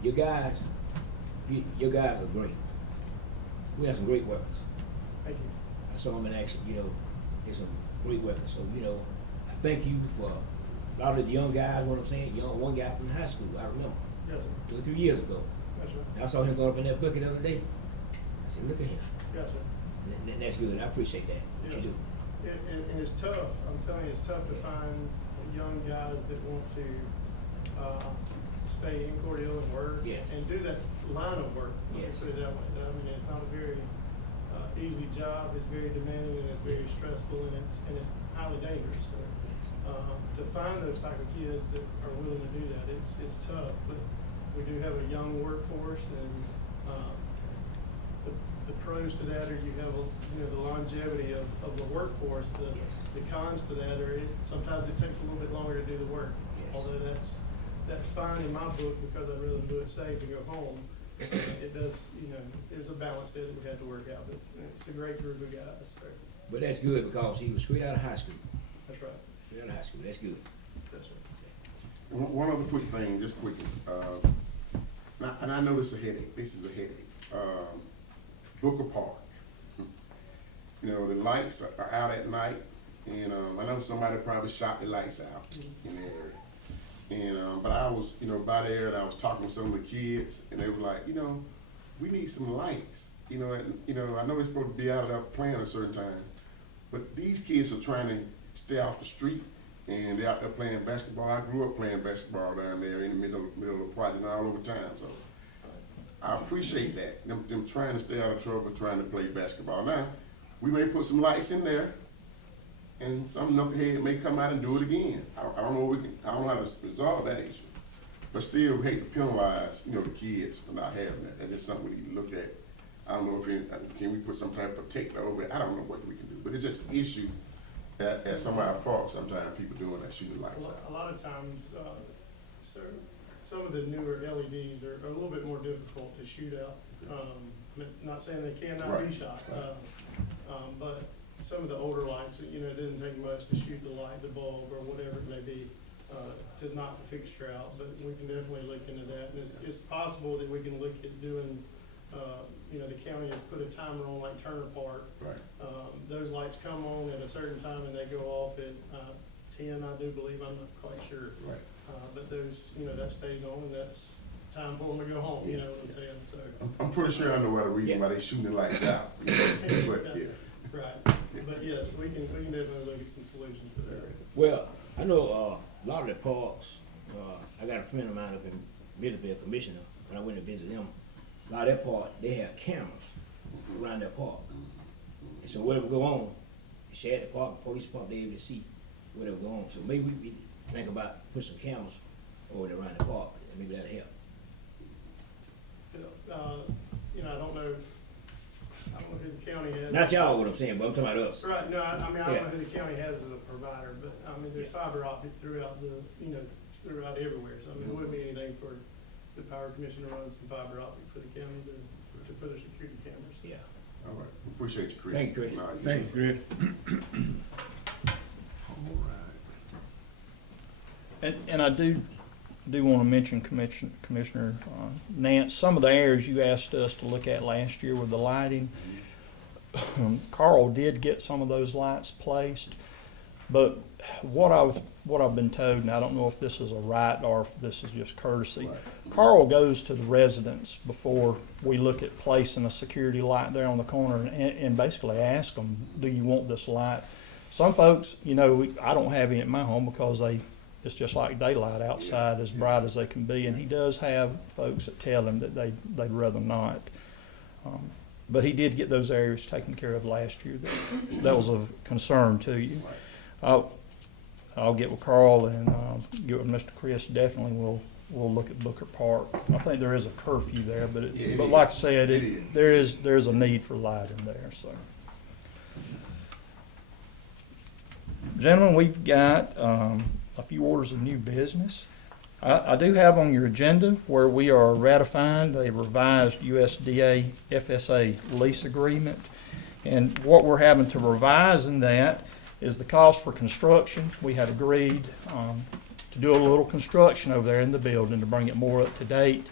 Your guys are great. We have some great workers. Thank you. I saw them in action. There's some great workers. So I thank you for a lot of the young guys. What I'm saying, one guy from high school. I remember. Yes, sir. 2 or 3 years ago. That's right. And I saw him going up in that bucket the other day. I said, look at him. Yes, sir. And that's good. I appreciate that. Yeah. You do. And it's tough. I'm telling you, it's tough to find young guys that want to stay in Cordell and work and do that line of work. Let me put it that way. I mean, it's not a very easy job. It's very demanding, and it's very stressful, and it's highly dangerous. So to find those type of kids that are willing to do that, it's tough. But we do have a young workforce, and the pros to that are you have the longevity of the workforce. The cons to that are sometimes it takes a little bit longer to do the work. Although that's fine in my book, because I'd rather do it safe and go home. It does, there's a balance there that we had to work out, but it's a great group of guys. But that's good, because he was straight out of high school. That's right. Straight out of high school. That's good. That's right. One other quick thing, just quickly. And I know this is a headache. This is a headache. Booker Park. The lights are out at night, and I know somebody probably shot the lights out in the area. And but I was, by there, and I was talking to some of the kids, and they were like, we need some lights. I know they're supposed to be out there playing at a certain time, but these kids are trying to stay off the street, and they're out there playing basketball. I grew up playing basketball down there in the middle of the project all over town, so I appreciate that. Them trying to stay out of trouble, trying to play basketball. Now, we may put some lights in there, and some knucklehead may come out and do it again. I don't know I don't know how to resolve that issue. But still, we hate to penalize, you know, the kids for not having that. That's just something we need to look at. I don't know if, can we put some type of protector over it? I don't know what we can do, but it's just an issue at some of our parks, sometimes people doing that, shooting lights out. A lot of times, so some of the newer LEDs are a little bit more difficult to shoot out. Not saying they cannot be shot, but some of the older lights, you know, it didn't take much to shoot the light, the bulb, or whatever it may be, to knock the fixture out. But we can definitely look into that. And it's possible that we can look at doing, you know, the county has put a timer on like Turner Park. Right. Those lights come on at a certain time and they go off at 10, I do believe, I'm not quite sure. Right. But those, you know, that stays on and that's time for them to go home, you know what I'm saying? So. I'm pretty sure I know what the reason why they shooting the lights out. You know, but, yeah. Right, but yes, we can definitely look at some solutions for that. Well, I know a lot of the parks, I got a friend of mine up in Middleville, commissioner, when I went to visit him, a lot of that park, they have cameras around that park. And so whatever go on, the sheriff department, police department, they able to see whatever go on. So maybe we think about putting some cameras over there around the park, and maybe that'll help. You know, I don't know who the county has. Not y'all, what I'm saying, but I'm talking about us. Right, no, I mean, I don't know who the county has as a provider, but, I mean, there's fiber optic throughout the, you know, throughout everywhere. So, I mean, it wouldn't be anything for the power commission to run some fiber optic for the county to put their security cameras. Yeah. All right. Appreciate you, Chris. Thank you, Chris. Nah, you Thank too. you, Chris. All right. And I do want to mention Commissioner Nance, some of the areas you asked us to look at last year with the lighting. Carl did get some of those lights placed, but what I've been told, and I don't know if this is a right or if this is just courtesy, Carl goes to the residents before we look at placing a security light there on the corner and basically ask them, do you want this light? Some folks, you know, I don't have any at my home because it's just like daylight outside, as bright as they can be, and he does have folks that tell him that they'd rather not. But he did get those areas taken care of last year. That was of concern to you. I'll get with Carl and get with Mr. Chris. Definitely we'll look at Booker Park. I think there is a curfew there, but like I said, there is a need for lighting there. So, gentlemen, we've got a few orders of new business. I do have on your agenda where we are ratifying the revised USDA FSA lease agreement. And what we're having to revise in that is the cost for construction. We had agreed to do a little construction over there in the building to bring it more up to date.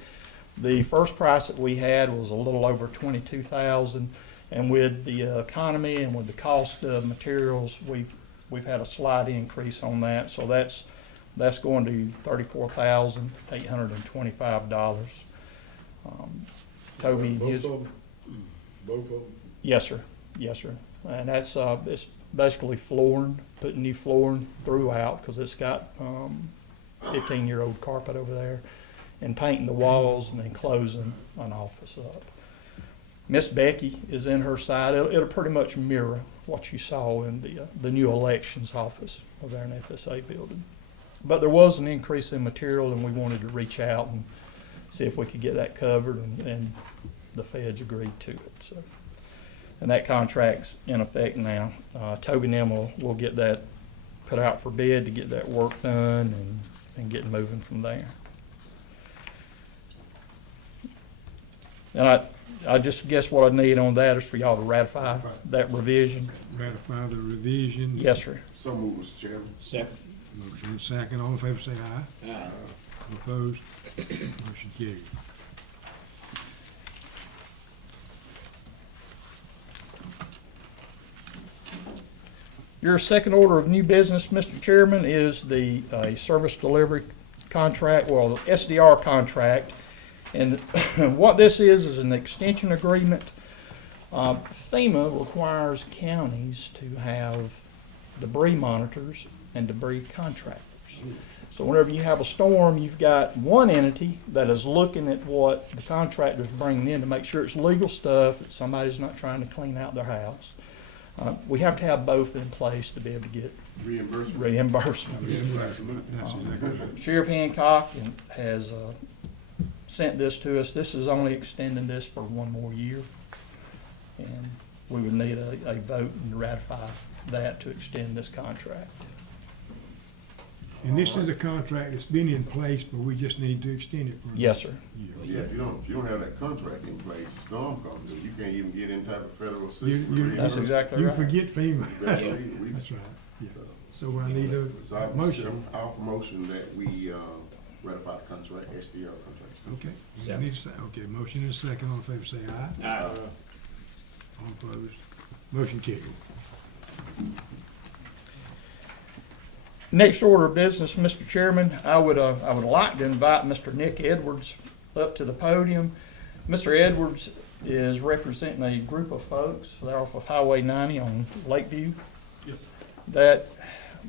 The first price that we had was a little over $22,000, and with the economy and with the cost of materials, we've had a slight increase on that. So that's going to $34,825. Toby, Both of them? Yes, sir. Yes, sir. And that's it's basically flooring, putting new flooring throughout because it's got 15-year-old carpet over there, and painting the walls and then closing an office up. Miss Becky is in her side. It'll pretty much mirror what you saw in the new elections office over there in the FSA building. But there was an increase in material, and we wanted to reach out and see if we could get that covered, and the feds agreed to it. So, and that contract's in effect now. Toby and them will get that put out for bid to get that work done and get moving from there. And I just guess what I need on that is for y'all to ratify that revision. Ratify the revision. Yes, sir. So moved, Mr. Chairman. Second. Motion and second. All in favor say aye. Aye. All opposed? Motion carried. Your second order of new business, Mr. Chairman, is the service delivery contract, well, the SDR contract. And what this is an extension agreement. FEMA requires counties to have debris monitors and debris contractors. So whenever you have a storm, you've got one entity that is looking at what the contractor's bringing in to make sure it's legal stuff, that somebody's not trying to clean out their house. We have to have both in place to be able to get Reimbursement. reimbursement. That's exactly right. Sheriff Hancock has sent this to us. This is only extending this for one more year. And we would need a vote and ratify that to extend this contract. And this is a contract that's been in place, but we just need to extend it for. Yes, sir. Yeah, if you don't have that contract in place, storm comes, you can't even get any type of federal You- assistance. you- That's exactly You right. forget FEMA. Yeah. That's right, yeah. So I need a So I motion. I offer motion that we ratify the contract, SDL contract. Okay, we Second. need a okay, motion and a second, all in favor say aye. Aye. All opposed, motion carried. Next order of business, Mr. Chairman, I would like to invite Mr. Nick Edwards up to the podium. Mr. Edwards is representing a group of folks, they're off of Highway 90 on Lakeview. Yes, sir.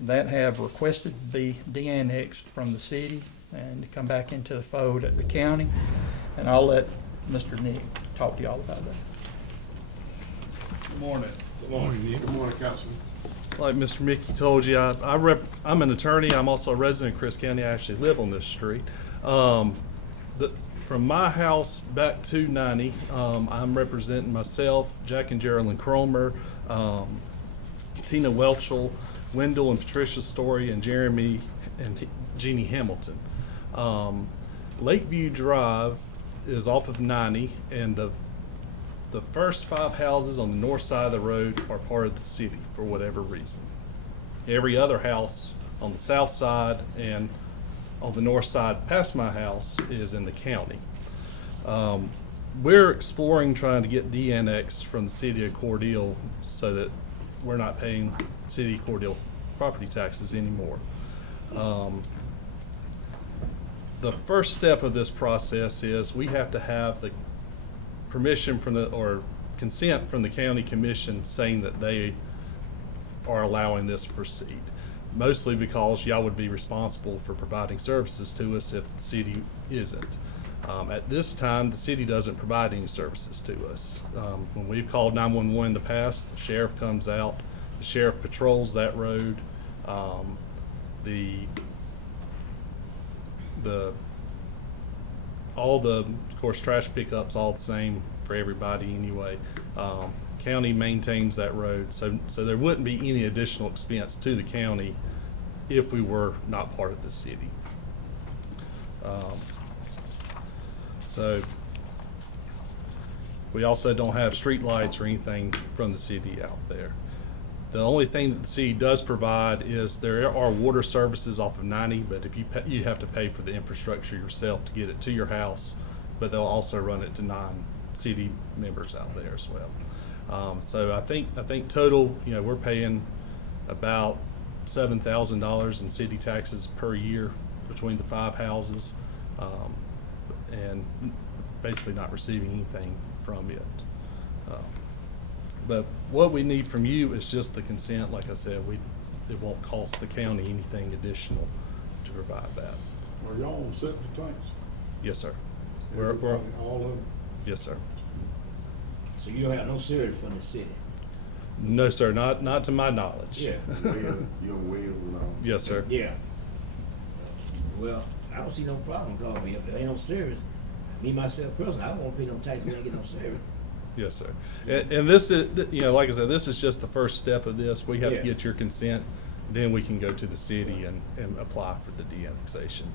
That have requested to be de-annexed from the city and to come back into the fold at the county. And I'll let Mr. Nick talk to y'all about that. Good morning. Good morning, Nick. Good morning, Councilman. Like Mr. Mickey told you, I'm an attorney. I'm also a resident of Chris County. I actually live on this street. From my house back to 90, I'm representing myself, Jack and Geraldine Cromer, Tina Welchel, Wendell and Patricia Story, and Jeremy and Jeannie Hamilton. Lakeview Drive is off of 90, and the first 5 houses on the north side of the road are part of the city for whatever reason. Every other house on the south side and on the north side past my house is in the county. We're exploring trying to get de-annexed from the city of Cordele so that we're not paying city of Cordele property taxes anymore. The first step of this process is we have to have the permission from or consent from the county commission saying that they are allowing this to proceed. Mostly because y'all would be responsible for providing services to us if the city isn't. At this time, the city doesn't provide any services to us. When we've called 911 in the past, the sheriff comes out, the sheriff patrols that road. Of course, trash pickups all the same for everybody anyway. County maintains that road, so there wouldn't be any additional expense to the county if we were not part of the city. So we also don't have street lights or anything from the city out there. The only thing that the city does provide is there are water services off of 90, but if you have to pay for the infrastructure yourself to get it to your house, but they'll also run it to non-city members out there as well. So I think total, we're paying about $7,000 in city taxes per year between the 5 houses, and basically not receiving anything from it. But what we need from you is just the consent. Like I said, it won't cost the county anything additional to provide that. Are y'all on septic tanks? Yes, sir. All of them? Yes, sir. So you don't have no service from the city? No, sir, not to my knowledge. Yeah. You're aware of, Yes, sir. Yeah. Well, I don't see no problem calling me. If there ain't no service, me, myself personally, I don't want to pay no tax, we ain't get no service. Yes, sir. And this is, like I said, this is just the first step of this. We have to Yeah. get your consent, then we can go to the city and apply for the de-annexation,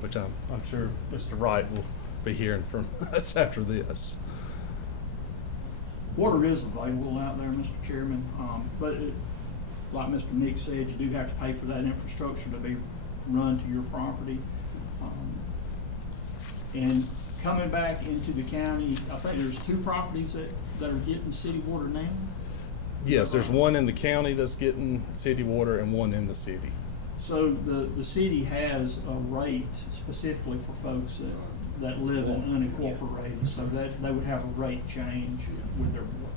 which I'm sure Mr. Wright will be hearing from us after this. Water is available out there, Mr. Chairman, but like Mr. Nick said, you do have to pay for that infrastructure to be run to your property. And coming back into the county, I think there's 2 properties that are getting city water now. Yes, there's one in the county that's getting city water and one in the city. So the city has a rate specifically for folks that live in unincorporated, so that they would have a rate change with their water.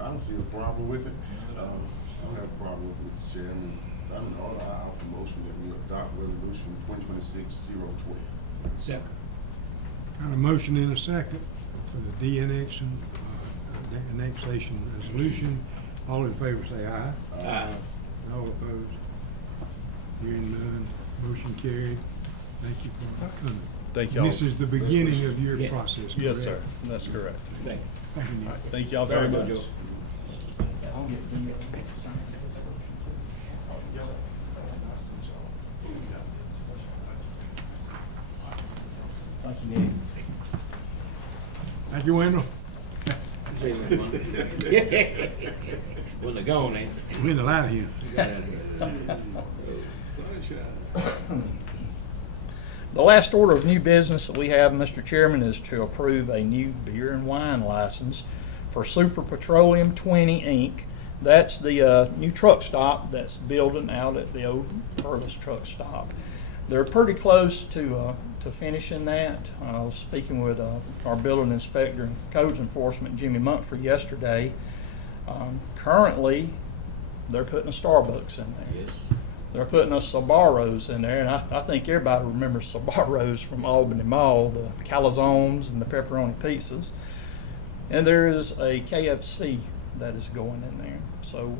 I don't see a problem with it. I don't have a problem with it, Mr. Chairman. I offer motion that we adopt resolution 2026-020. Second. Got a motion and a second for the de-annexation, annexation resolution. All in favor say aye. Aye. All opposed? Hearing none, motion carried. Thank you for coming. Thank y'all. This is the beginning of your Yeah. process, correct? Yes, sir. That's correct. Thank you. Thank you. All right, thank y'all very Sorry, much. Joe. Thank you, Nick. Thank you, Wendell. When they're gone, eh? We're in the light here. The last order of new business that we have, Mr. Chairman, is to approve a new beer and wine license for Super Petroleum 20 Inc. That's the new truck stop that's building out at the old Perlis truck stop. They're pretty close to finishing that. I was speaking with our building inspector and codes enforcement, Jimmy Mumphrey, yesterday. Currently, they're putting a Starbucks in there. Yes. They're putting a Sbarro's in there, and I think everybody remembers Sbarro's from Albany Mall, the calzones and the pepperoni pizzas. And there is a KFC that is going in there. So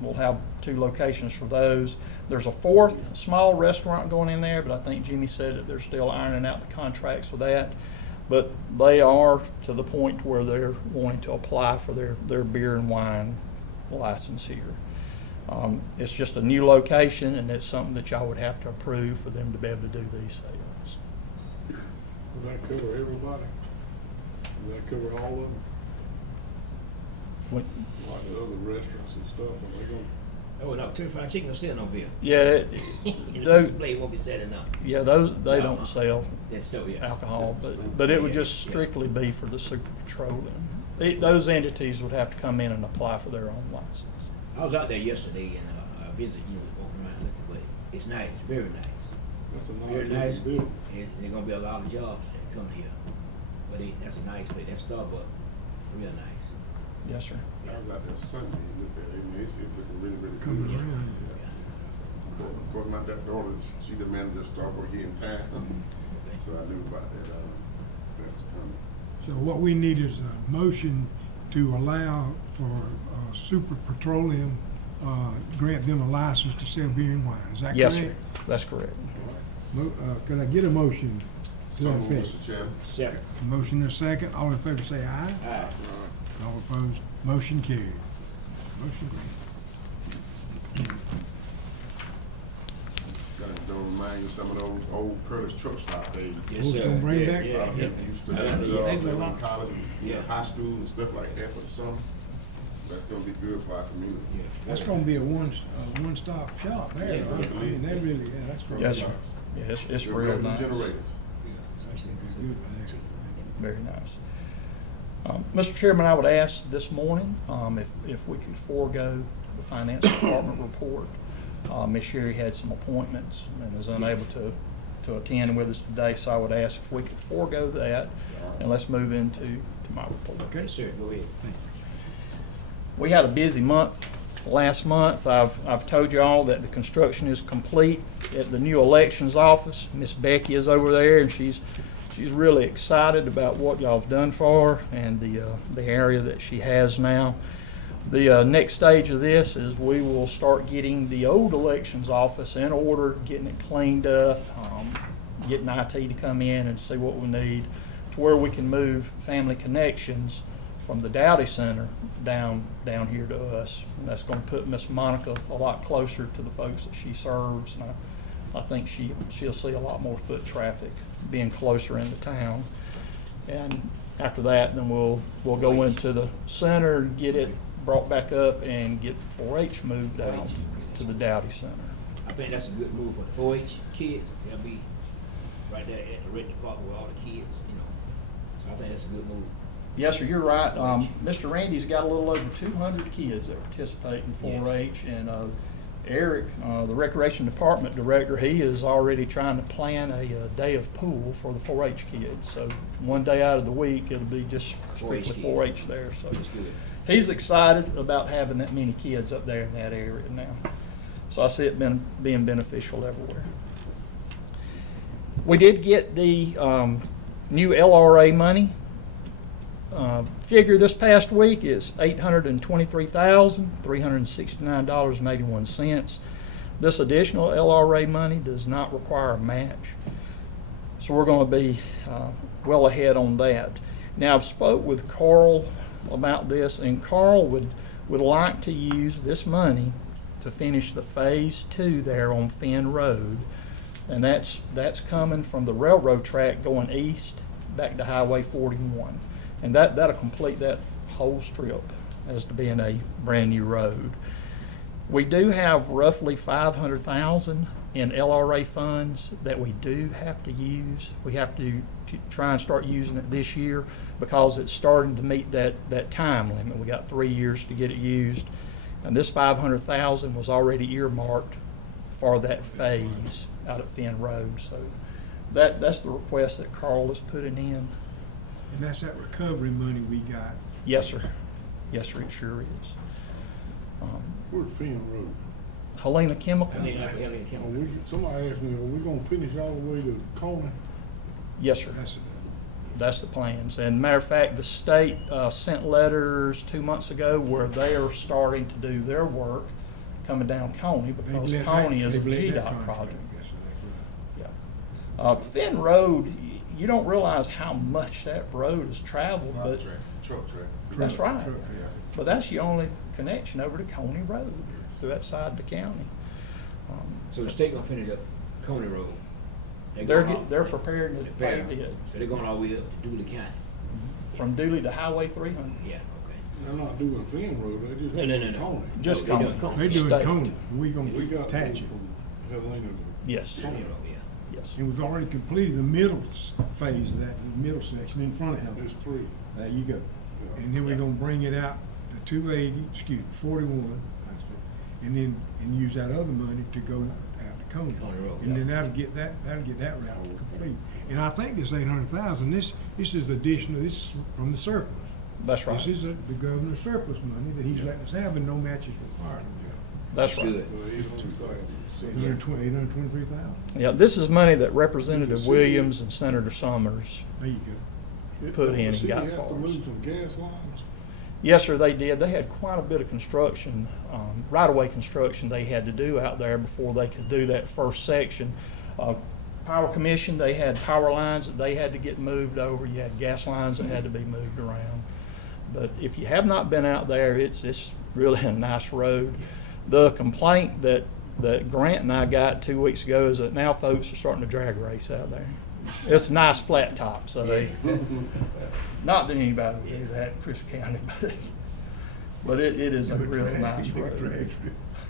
we'll have 2 locations for those. There's a 4th small restaurant going in there, but I think Jimmy said that they're still ironing out the contracts for that. But they are to the point where they're wanting to apply for their beer and wine license here. It's just a new location, and it's something that y'all would have to approve for them to be able to do these sales. Will that cover everybody? Will that cover all of them? When- Like the other restaurants and stuff, are they gonna? Oh, no, Turkey Fried Chicken don't sell no beer. Yeah, The those, display won't be setting up. yeah, those, they No. don't sell That's still, yeah. alcohol, Just the store. but it would Yeah, just yeah. strictly be for the Super Petroleum. Those entities would have to come in and apply for their own license. I was out there yesterday and I visited, walking around looking, but it's nice, very nice. That's a Very nice nice. building. And there's gonna be a lot of jobs that come here. But that's a nice place. That Starbucks, real nice. Yes, sir. I was out there Sunday and looked at it, and it's looking really, really Coming good. around. Yeah. Of course, my daughter, she the manager of Starbucks here in town, so I knew about that, that was coming. So what we need is a motion to allow for Super Petroleum, grant them a license to sell beer and wine. Is that correct? Yes, sir. That's correct. Could I get a motion to So, that effect? Mr. Chairman. Second. Motion and a second. All in favor say aye. Aye. All opposed? Motion carried. Motion granted. Don't remind you of some of those old Curtis truck stop days. Yes, Who's sir. gonna bring Yeah, back- yeah, I yeah. used to Yeah, have yeah. jobs Thanks a in lot. college, Yeah. high school and stuff like that for the summer. That's gonna be good for our community. Yeah. That's gonna be a one-stop shop there. Yeah, I mean, that really, yeah, that's great. Yes, sir. Yeah, it's They're real revenue nice. generators. Good, excellent. Very nice. Mr. Chairman, I would ask this morning if we could forego the Finance Department report. Ms. Sherry had some appointments and is unable to attend with us today, so I would ask if we could forego that, and let's move into my report. Okay. Yes, sir, go ahead. We had a busy month last month. I've told you all that the construction is complete at the new elections office. Miss Becky is over there, and she's really excited about what y'all have done for her and the area that she has now. The next stage of this is we will start getting the old elections office in order, getting it cleaned up, getting IT to come in and see what we need to where we can move Family Connections from the Dowdy Center down here to us. And that's going to put Miss Monica a lot closer to the folks that she serves, and I think she'll see a lot more foot traffic being closer into town. And after that, then we'll go into the center and get it brought back up and get 4-H moved out to the Dowdy Center. I think that's a good move for the 4-H kids. They'll be right there at the rec department with all the kids, So I think that's a good move. Yes, sir, you're right. Mr. Randy's got a little over 200 kids that participate in 4-H, and Eric, the Recreation Department Director, he is already trying to plan a day of pool for the 4-H kids. So one day out of the week, it'll be just strictly 4-H there. So That's good. he's excited about having that many kids up there in that area now. So I see it being beneficial everywhere. We did get the new LRA money figure this past week is $823,369.81. This additional LRA money does not require a match. So we're going to be well ahead on that. Now, I've spoke with Carl about this, and Carl would like to use this money to finish the phase 2 there on Finn Road. And that's coming from the railroad track going east back to Highway 41. And that'll complete that whole strip as to being a brand new road. We do have roughly $500,000 in LRA funds that we do have to use. We have to try and start using it this year because it's starting to meet that time limit. We got 3 years to get it used. And this $500,000 was already earmarked for that phase out at Finn Road. So that's the request that Carl is putting in. And that's that recovery money we got. Yes, sir. Yes, sir, it sure is. Where's Finn Road? Helena Chemical? Somebody asked me, are we gonna finish all the way to Coney? Yes, sir. That's the plans. And matter of fact, the state sent letters 2 months ago where they are starting to do their work coming down Coney because Coney is a GDOT project. Yeah. Finn Road, you don't realize how much that road has traveled, but Truck track. that's right. Yeah. But that's the only connection over to Coney Road through that side of the county. So the state gonna finish up Coney Road? They're preparing to pay it. So they're going all the way up to Dooley County? From Dooley to Highway 300. Yeah, okay. They're not doing Finn Road, they just. No. Coney. Just They're Coney. doing Coney. They're doing State. Coney. We We gonna got attach it. from Helena to. Yes. Coney Road, yeah. Yes. And we've already completed the middle phase of that middle section in front of There's Helen. 3. There you go. Yeah. And then we're gonna bring it out to 41, and use that other money to go out to Coney. Coney Road, And yeah. then that'll get that route complete. And I think this 800,000, this is additional, this is from the surplus. That's right. This is the governor's surplus money that he's letting us have, and no match is required. That's right. Good. 823,000. Yeah, this is money that Representative Williams and Senator Summers There you go. put in and The got city have for to us. move some gas lines? Yes, sir, they did. They had quite a bit of construction, right-of-way construction they had to do out there before they could do that first section. Power Commission, they had power lines that they had to get moved over. You had gas lines that had to be moved around. But if you have not been out there, it's really a nice road. The complaint that Grant and I got 2 weeks ago is that now folks are starting to drag race out there. It's a nice flat top, so they, not that anybody would do that in Chris County, but it is a really nice road.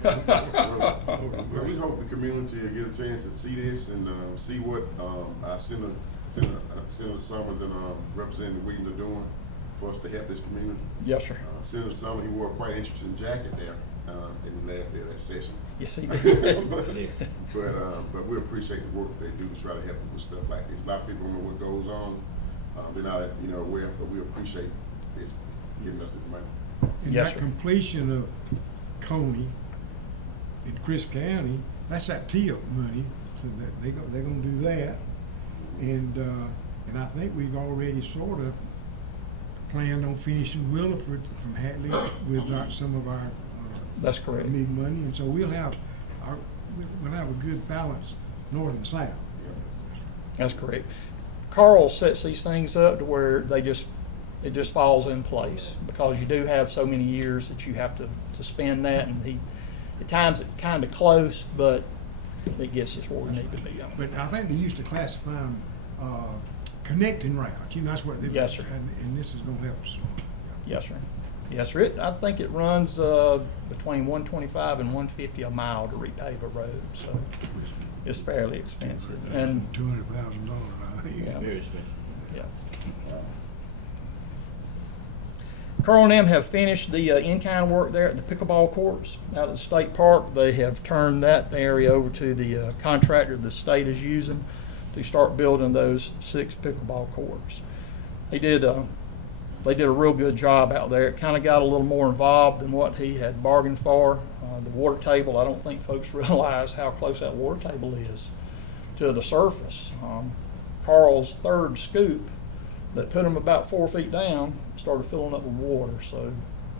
Well, we hope the community will get a chance to see this and see what our Senator Summers and Representative Williams are doing for us to help this community. Yes, sir. Senator Summers, he wore a quite interesting jacket there in the last day of that session. Yes, he did. But we appreciate the work they do to try to help with stuff like this. A lot of people don't know what goes on. They're not, aware, but we appreciate this giving us the money. And Yes, that sir. completion of Coney in Crisp County, that's that TIP money, so that they're gonna do that. And I think we've already sort of planned on finishing Williford from Hatley with some of our That's correct. big money, and so we'll have a good balance north and south. That's correct. Carl sets these things up to where it just falls in place because you do have so many years that you have to spend that, and at times it's kind of close, but it gets us where we need to be on. But I think they used to classify them connecting routes, that's what they. Yes, sir. And this is gonna help us. Yes, sir. Yes, sir. I think it runs between 125 and 150 a mile to repave a road, so it's fairly expensive. And $200,000, I think. Yeah. Very expensive. yeah. Carl and them have finished the in-kind work there at the pickleball courts out at the state park. They have turned that area over to the contractor the state is using to start building those 6 pickleball courts. They did a real good job out there. It kind of got a little more involved than what he had bargained for. The water table, I don't think folks realize how close that water table is to the surface. Carl's third scoop that put them about 4 feet down started filling up with water. So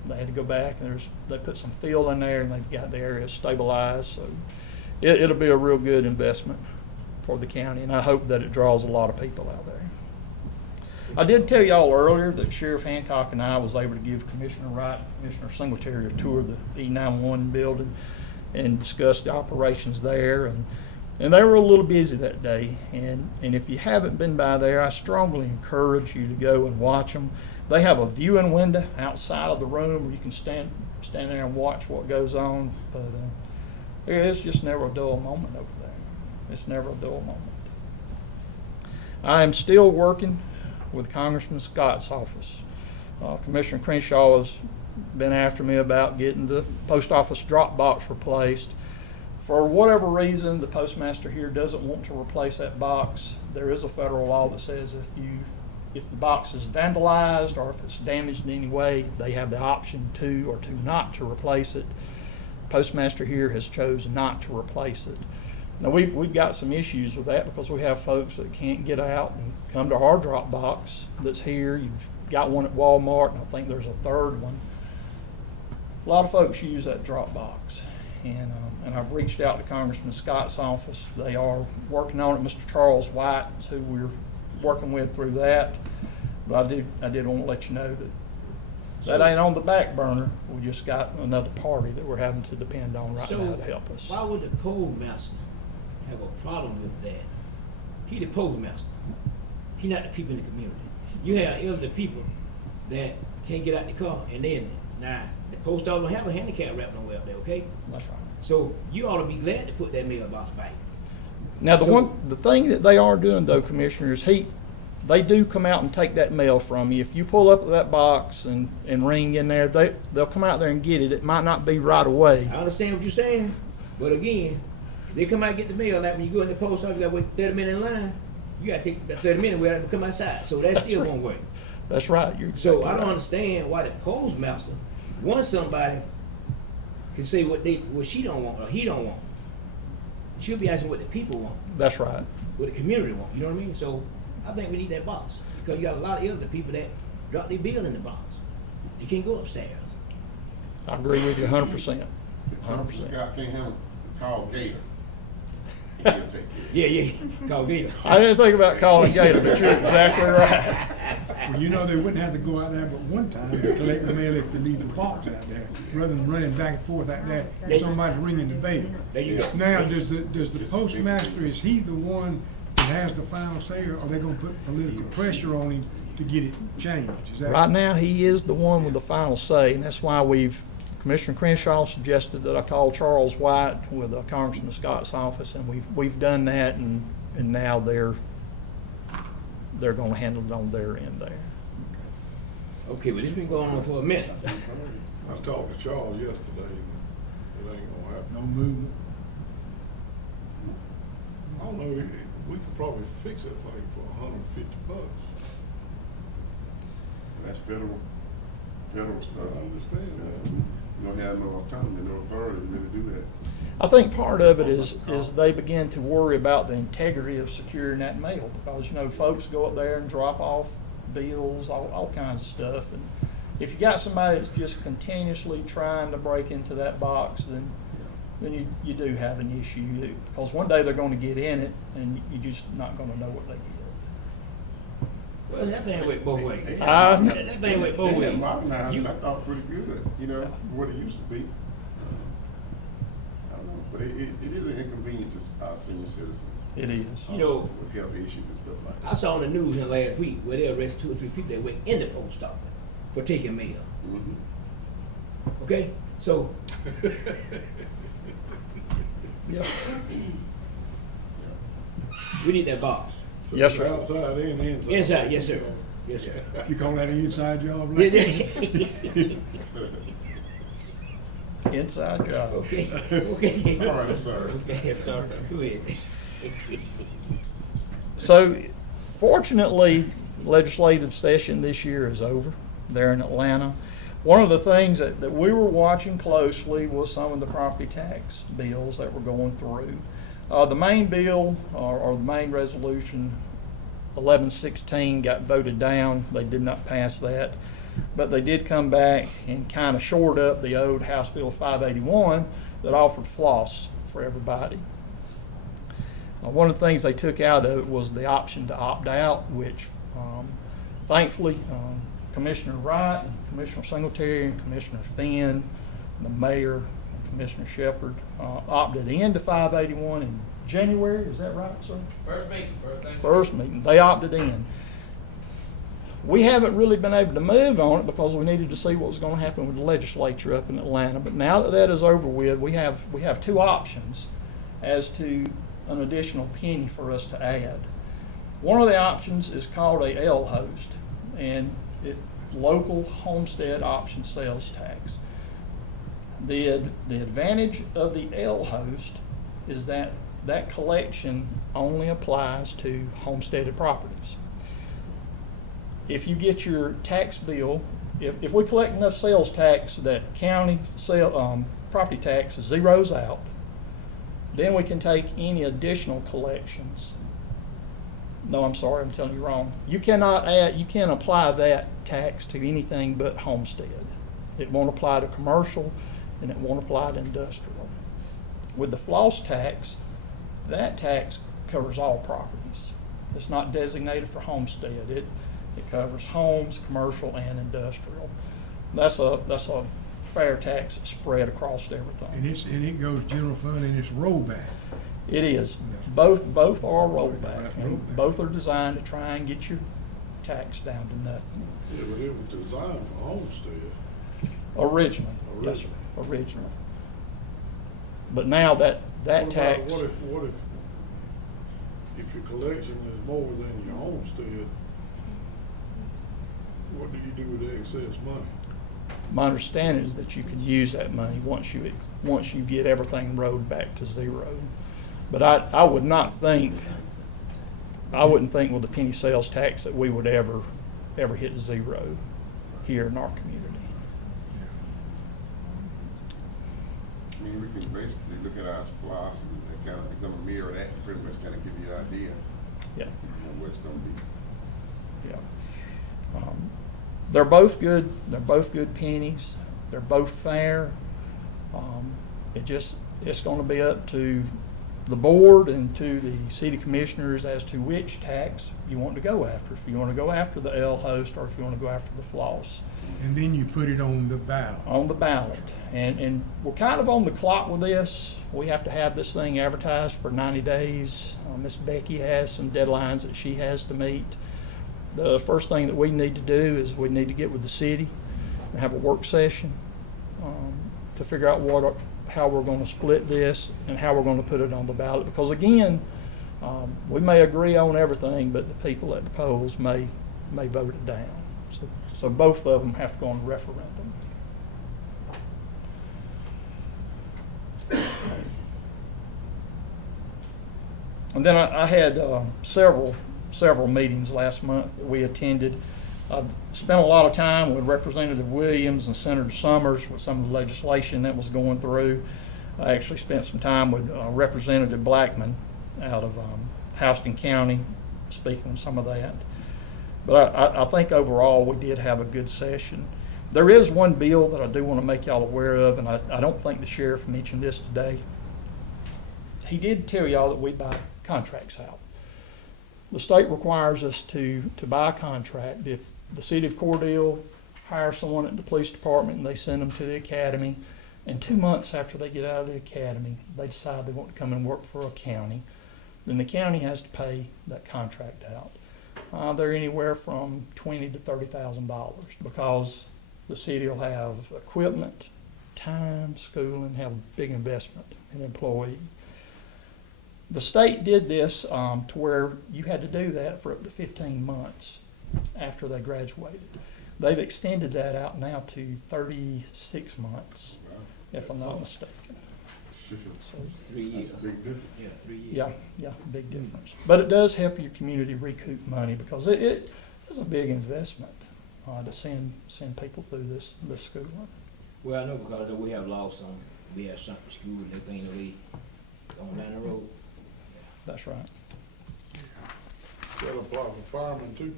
they had to go back and they put some fill in there and they've got the area stabilized. So it'll be a real good investment for the county, and I hope that it draws a lot of people out there. I did tell y'all earlier that Sheriff Hancock and I was able to give Commissioner Wright, Commissioner Singletary a tour of the E911 building and discuss the operations there. And they were a little busy that day. And if you haven't been by there, I strongly encourage you to go and watch them. They have a viewing window outside of the room where you can stand there and watch what goes on. But it's just never a dull moment over there. It's never a dull moment. I am still working with Congressman Scott's office. Commissioner Crenshaw has been after me about getting the post office drop box replaced. For whatever reason, the postmaster here doesn't want to replace that box. There is a federal law that says if the box is vandalized or if it's damaged in any way, they have the option to or to not to replace it. Postmaster here has chosen not to replace it. Now we've got some issues with that because we have folks that can't get out and come to our drop box that's here. You've got one at Walmart, and I think there's a third one. A lot of folks use that drop box, and I've reached out to Congressman Scott's office. They are working on it. Mr. Charles White, who we're working with through that. But I did want to let you know that ain't on the back burner. We just got another party that we're having to depend on right now to help us. Why would the postmaster have a problem with that? He the postmaster. He not the people in the community. You have elderly people that can't get out the car, and then now the post office don't have a handicap ramp nowhere up there, okay? That's right. So you ought to be glad to put that mailbox back. Now the thing that they are doing though, Commissioner, is they do come out and take that mail from you. If you pull up that box and ring in there, they'll come out there and get it. It might not be right away. I understand what you're saying, but again, if they come out and get the mail, like when you go in the post office, you gotta wait 30 minutes in line. You gotta take that 30 minutes where to come outside. So that still won't work. That's right. You're So exactly I don't right. understand why the postmaster wants somebody can say what she don't want or he don't want. She'll be asking what the people want, That's right. what the community want. You know what I mean? So I think we need that box because you got a lot of elderly people that drop their bill in the box. They can't go upstairs. I agree with you 100%. If 100%. Scott can't handle, call Gator. He'll take care of it. Yeah, call Gator. I didn't think about calling Gator, but you're exactly right. Well, you know, they wouldn't have to go out there but one time to collect the mail if they leave the box out there, rather than running back and forth out there if somebody's ringing the bell. There you go. Now, does the postmaster, is he the one that has the final say, or are they gonna put political pressure on him to get it changed? Is that? Right now, he is the one with the final say, and that's why Commissioner Crenshaw suggested that I call Charles White with Congressman Scott's office, and we've done that, and now they're going to handle it on their end there. Okay, well, this been going on for a minute. I talked to Charles yesterday, and it ain't gonna happen. No movement? I don't know, we could probably fix that thing for $150. That's federal stuff. I understand that. You don't have no autonomy, no authority to really do that. I think part of it is they begin to worry about the integrity of securing that mail, because, you know, folks go up there and drop off bills, all kinds of stuff. And if you got somebody that's just continuously trying to break into that box, then you do have an issue. Because one day they're going to get in it, and you're just not going to know what they get. Well, that thing went both ways. That thing went both ways. Modernized, I thought pretty good, you know, what it used to be. I don't know, but it is an inconvenience to our senior citizens. It is. You know, with health issues and stuff like that. I saw on the news in last week where they arrested 2 or 3 people that went in the post office for taking mail. Mm-hmm. Okay? So, Yep. we need that box. So Yes, it's sir. outside and inside. Inside, yes, sir. Yes, sir. You call that an inside job, Yeah, right? yeah. Inside job. Okay, okay. All right, I'm sorry. Okay, I'm sorry. Go ahead. So, fortunately, legislative session this year is over there in Atlanta. One of the things that we were watching closely was some of the property tax bills that were going through. The main bill, or the main resolution, 1116 got voted down. They did not pass that. But they did come back and kind of shored up the old House Bill 581 that offered floss for everybody. One of the things they took out of it was the option to opt out, which thankfully Commissioner Wright, and Commissioner Singletary, and Commissioner Finn, the mayor, and Commissioner Shepard opted into 581 in January. Is that right, sir? First meeting. They opted in. We haven't really been able to move on it because we needed to see what was going to happen with the legislature up in Atlanta. But now that that is over with, we have two options as to an additional penny for us to add. One of the options is called a L-host, and it local homestead option sales tax. The advantage of the L-host is that that collection only applies to homesteaded properties. If you get your tax bill, if we collect enough sales tax that county property tax zeroes out, then we can take any additional collections. No, I'm sorry, I'm telling you wrong. You can't apply that tax to anything but homestead. It won't apply to commercial, and it won't apply to industrial. With the floss tax, that tax covers all properties. It's not designated for homestead. It covers homes, commercial, and industrial. That's a fair tax spread across everything. And it goes general fund and it's rollback. It is. Both are rollback, and both are designed to try and get your tax down to nothing. Yeah, but it was designed for homestead. Originally, yes, sir, originally. But now that tax. What if your collection is more than your homestead? What do you do with the excess money? My understanding is that you can use that money once you get everything rolled back to zero. But I wouldn't think with the penny sales tax that we would ever hit zero here in our community. I mean, we can basically look at our SPLOST and kind of become a mirror of that and pretty much kind of give you an idea Yeah. of what it's going to be. Yeah. They're both good. They're both good pennies. They're both fair. It's going to be up to the board and to the city commissioners as to which tax you want to go after. If you want to go after the L-host or if you want to go after the floss. And then you put it on the ballot. On the ballot. And we're kind of on the clock with this. We have to have this thing advertised for 90 days. Miss Becky has some deadlines that she has to meet. The first thing that we need to do is we need to get with the city and have a work session to figure out how we're going to split this and how we're going to put it on the ballot. Because again, we may agree on everything, but the people at the polls may vote it down. So both of them have to go on referendum. And then I had several meetings last month that we attended. I spent a lot of time with Representative Williams and Senator Summers with some of the legislation that was going through. I actually spent some time with Representative Blackman out of Houston County, speaking on some of that. But I think overall we did have a good session. There is one bill that I do want to make y'all aware of, and I don't think the sheriff mentioned this today. He did tell y'all that we buy contracts out. The state requires us to buy a contract. If the city of Cordele hires someone at the police department and they send them to the academy, and 2 months after they get out of the academy, they decide they want to come and work for a county, then the county has to pay that contract out. They're anywhere from $20,000 to $30,000 because the city will have equipment, time, schooling, have a big investment in employee. The state did this to where you had to do that for up to 15 months after they graduated. They've extended that out now to 36 months, if I'm not mistaken. So, 3 years. That's a big difference. Yeah, 3 years. yeah, big difference. But it does help your community recoup money because it is a big investment to send people through this schooling. Well, I know because we have lost some. We have something school and everything that we on down the road. That's right. That'll apply for firemen too.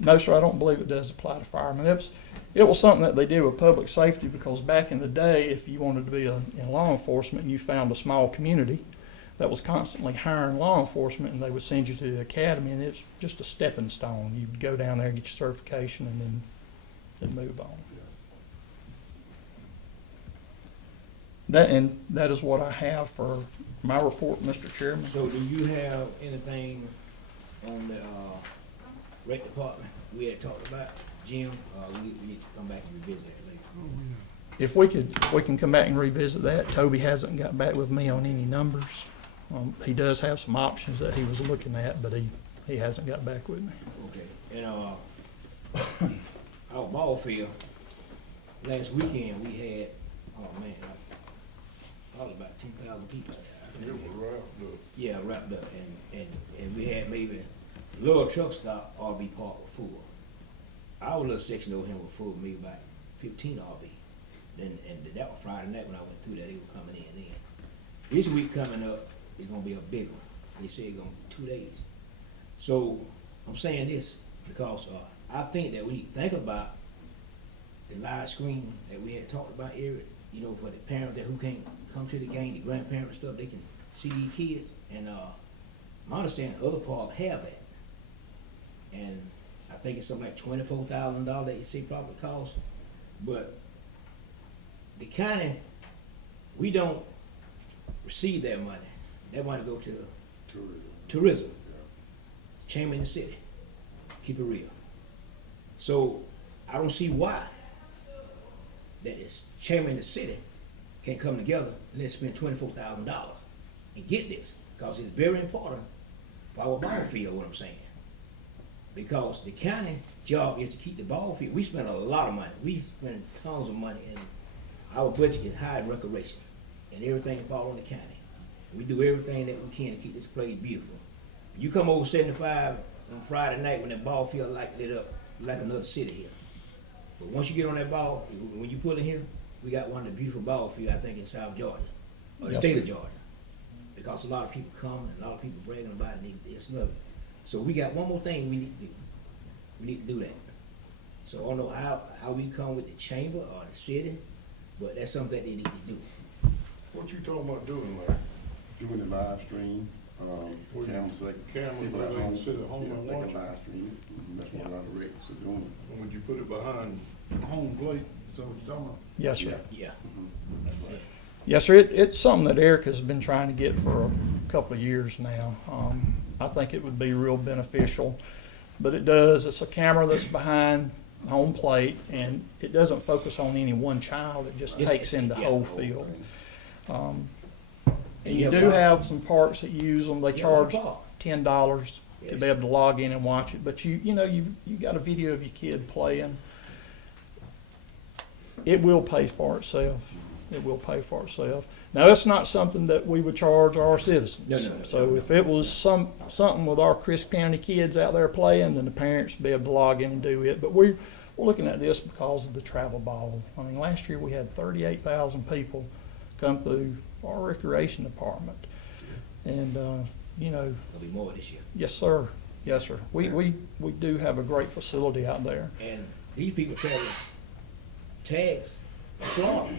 No, sir, I don't believe it does apply to firemen. It was something that they did with public safety because back in the day, if you wanted to be in law enforcement and you found a small community that was constantly hiring law enforcement, and they would send you to the academy, and it's just a stepping stone. You'd go down there, get your certification, and then move on. That is what I have for my report, Mr. Chairman. So do you have anything on the, rec department we had talked about, Jim? We need to come back and revisit that later. If we can come back and revisit that. Toby hasn't got back with me on any numbers. He does have some options that he was looking at, but he hasn't got back with me. Okay, and, our ball field, last weekend we had, oh man, probably about 2,000 people there. It was wrapped up. Yeah, wrapped up, and we had maybe little truck stop RV park was full. Our little section over here was full, maybe about 15 RV. And that was Friday night when I went through that, they were coming in then. This week coming up is gonna be a big one. They say it's gonna be 2 days. So I'm saying this because I think that we need to think about the live screen that we had talked about, Eric, you know, for the parents that who can't come to the game, the grandparents stuff, they can see these kids. And my understanding, other parks have that. And I think it's something like $24,000 that you see probably cost. But the county, we don't receive that money. That money go to tourism. Chamber in the city. Keep it real. So I don't see why that this chamber in the city can't come together and let's spend $24,000 and get this, because it's very important for our ball field, what I'm saying. Because the county job is to keep the ball field. We spend a lot of money. We spend tons of money, and our budget is high in recreation, and everything falls on the county. We do everything that we can to keep this place beautiful. You come over 75 on Friday night when that ball field light lit up like another city here. But once you get on that ball, when you put it here, we got one of the beautiful ball fields, I think, in South Georgia, or the Yes, state sir. of Georgia. Because a lot of people come and a lot of people bragging about it, and it's lovely. So we got one more thing we need to do. We need to do that. So I don't know how we come with the chamber or the city, but that's something that they need to do. What you talking about doing, like? Doing the live stream, With cameras, like. cameras, people where at they can home, sit at home yeah, and they can watch it. live stream. That's what a lot of recs are doing. Would you put it behind home plate? Is that what you're talking about? Yes, sir. Yeah. That's right. Yes, sir. It's something that Eric has been trying to get for a couple of years now. I think it would be real beneficial, but it does. It's a camera that's behind home plate, and it doesn't focus on any one child. It just takes in the Yeah. whole field. And you Yeah, do but- have some parks that use them. They Yeah, charge park. $10 to Yes. be able to log in and watch it. But you got a video of your kid playing. It will pay for itself. It will pay for itself. Now, it's not something that we would charge our citizens. No. So if it was something with our Crisp County kids out there playing, then the parents would be able to log in and do it. But we're looking at this because of the travel ball. I mean, last year we had 38,000 people come through our recreation department. And, There'll be more this year. yes, sir. Yes, sir. We do have a great facility out there. And these people selling tags from Florida.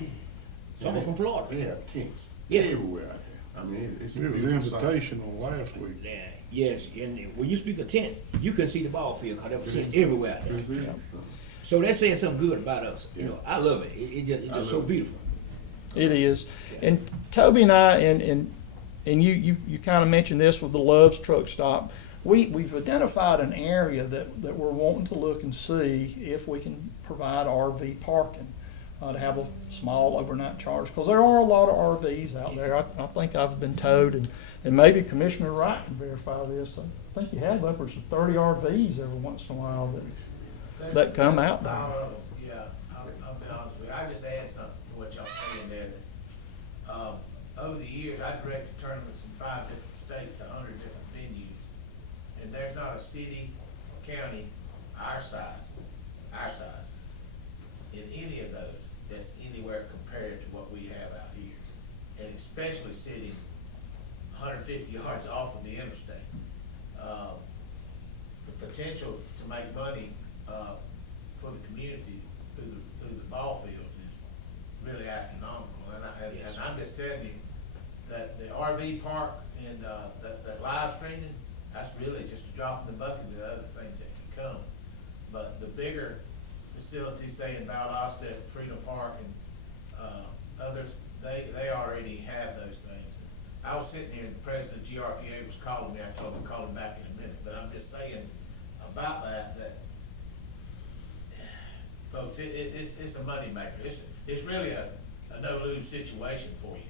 Some are from Florida. They have tents Yeah. everywhere out there. I mean, it's. It was invitational last week. Yeah, yes, and when you speak of tent, you couldn't see the ball field because there was tent everywhere out there. That's it. So that's saying something good about us. You Yeah. know, I love it. It's I just so love it. beautiful. It is. And Toby and I, and you kind of mentioned this with the Love's truck stop. We've identified an area that we're wanting to look and see if we can provide RV parking, to have a small overnight charge. Because there are a lot of RVs out there. I think I've been told, and maybe Commissioner Wright can verify this. I think you have upwards of 30 RVs every once in a while that come out there. Yeah, I'll be honest with you. I just add something to what y'all saying there. That, over the years, I directed tournaments in 5 different states, 100 different venues. And there's not a city or county our size, in any of those that's anywhere compared to what we have out here. And especially sitting 150 yards off of the interstate. potential to make money, for the community through the ball fields is really astronomical. And I'm just telling you that the RV park and, that live streaming, that's really just a drop in the bucket of the other things that can come. But the bigger facilities, say in Valdosta, Freedom Park and, others, they already have those things. I was sitting here and the president of GRPA was calling me. I told him to call him back in a minute, but I'm just saying about that folks, it's a moneymaker. It's really a no-lose situation for you.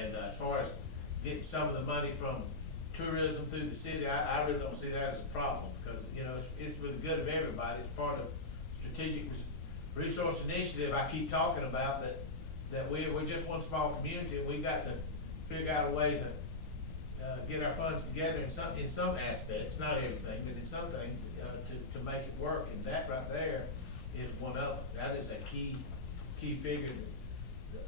And as far as getting some of the money from tourism through the city, I really don't see that as a problem, because, you know, it's for the good of everybody. It's part of strategic resource initiative I keep talking about, that we're just one small community, and we got to figure out a way to get our funds together in some aspects, not everything, but in some things, to make it work. And that right there is one of them. That is a key figure.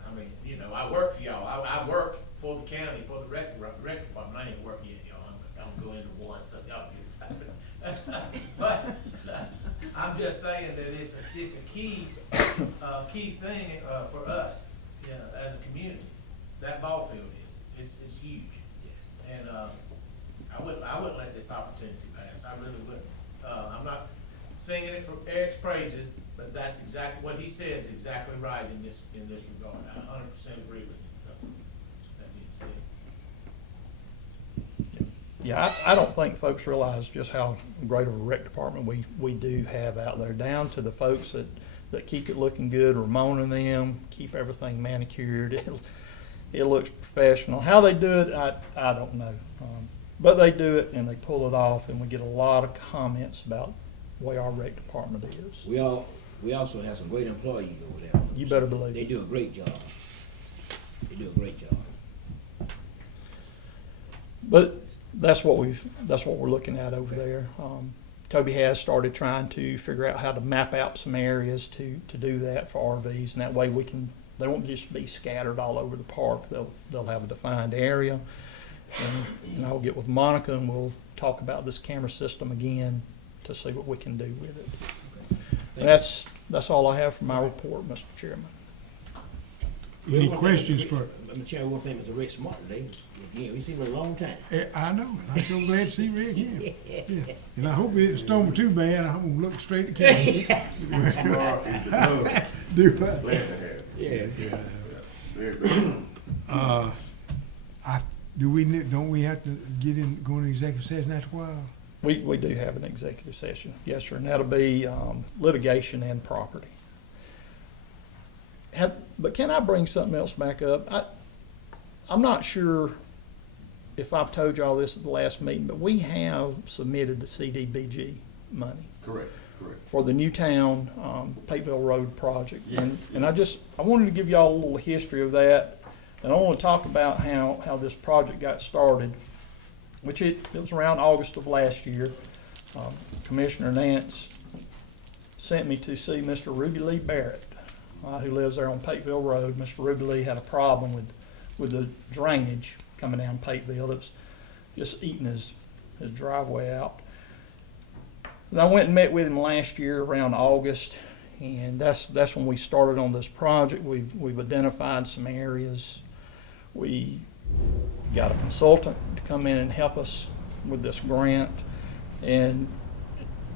I mean, you know, I work for y'all. I work for the county, for the rec department. I ain't working yet, y'all. I'm going to one, so y'all get excited. But I'm just saying that it's a key thing for us, you know, as a community. That ball field is. It's huge. And I wouldn't let this opportunity pass. I really wouldn't. I'm not singing it for Eric's praises, but that's exactly what he says. Exactly right in this regard. I 100% agree with you. That being said. Yeah, I don't think folks realize just how great of a rec department we do have out there, down to the folks that keep it looking good. Ramona and them keep everything manicured. It looks professional. How they do it, I don't know. But they do it and they pull it off, and we get a lot of comments about the way our rec department is. We also have some great employees over there. You better believe They it. do a great job. They do a great job. But that's what we're looking at over there. Toby has started trying to figure out how to map out some areas to do that for RVs, and that way they won't just be scattered all over the park. They'll have a defined area. And I'll get with Monica and we'll talk about this camera system again to see what we can do with it. And that's all I have for my report, Mr. Chairman. Any questions for? Let me tell you one thing, Mr. Rick Smart today. Again, we seen him a long time. I know, and I'm so glad to see Rick again. Yeah. And I hope it didn't storm too bad. I'm gonna look straight at camera. Do what? Glad to have it. Yeah. Very good. Don't we have to go into executive session after a while? We do have an executive session, yes, sir, and that'll be litigation and property. But can I bring something else back up? I'm not sure if I've told you all this at the last meeting, but we have submitted the CDBG money Correct. for the Newtown Pateville Road project. Yes, And I wanted to give y'all a little history of that, and I want to talk about how this project got started, which it was around August of last year. Commissioner Nance sent me to see Mr. Ruby Lee Barrett, who lives there on Pateville Road. Mr. Ruby Lee had a problem with the drainage coming down Pateville. It was just eating his driveway out. And I went and met with him last year around August, and that's when we started on this project. We've identified some areas. We got a consultant to come in and help us with this grant, and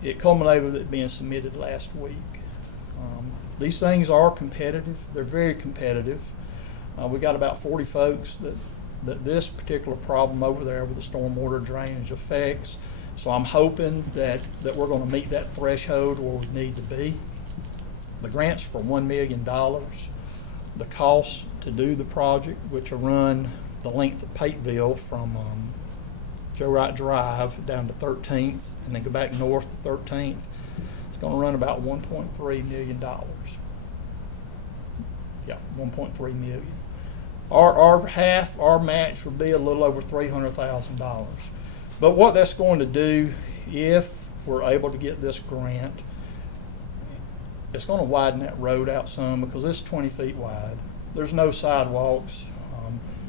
it culminated with it being submitted last week. These things are competitive. They're very competitive. We got about 40 folks that this particular problem over there with the stormwater drainage affects. So I'm hoping that we're going to meet that threshold where we need to be. The grant's for $1 million. The cost to do the project, which will run the length of Pateville from Joe Wright Drive down to 13th and then go back north to 13th, it's going to run about $1.3 million. Yeah, $1.3 million. Our match would be a little over $300,000. But what that's going to do, if we're able to get this grant, it's going to widen that road out some because it's 20 feet wide. There's no sidewalks.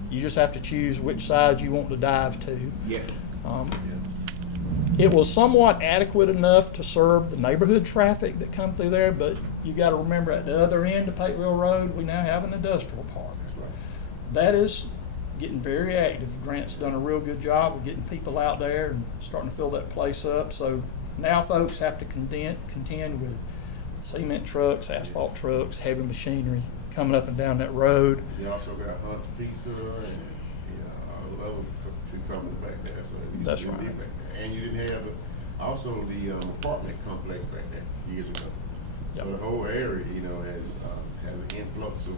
You just have to choose which side you want to dive to. Yeah. It was somewhat adequate enough to serve the neighborhood traffic that come through there, but you gotta remember at the other end of Pateville Road, we now have an industrial park. That is getting very active. Grant's done a real good job of getting people out there and starting to fill that place up. So now folks have to contend with cement trucks, asphalt trucks, heavy machinery coming up and down that road. You also got Hunt's Pizza and, all the other two companies back there, so. it used That's to be right. back there. And you didn't have, also the apartment complex back there years ago. So Yep. the whole area, has an influx of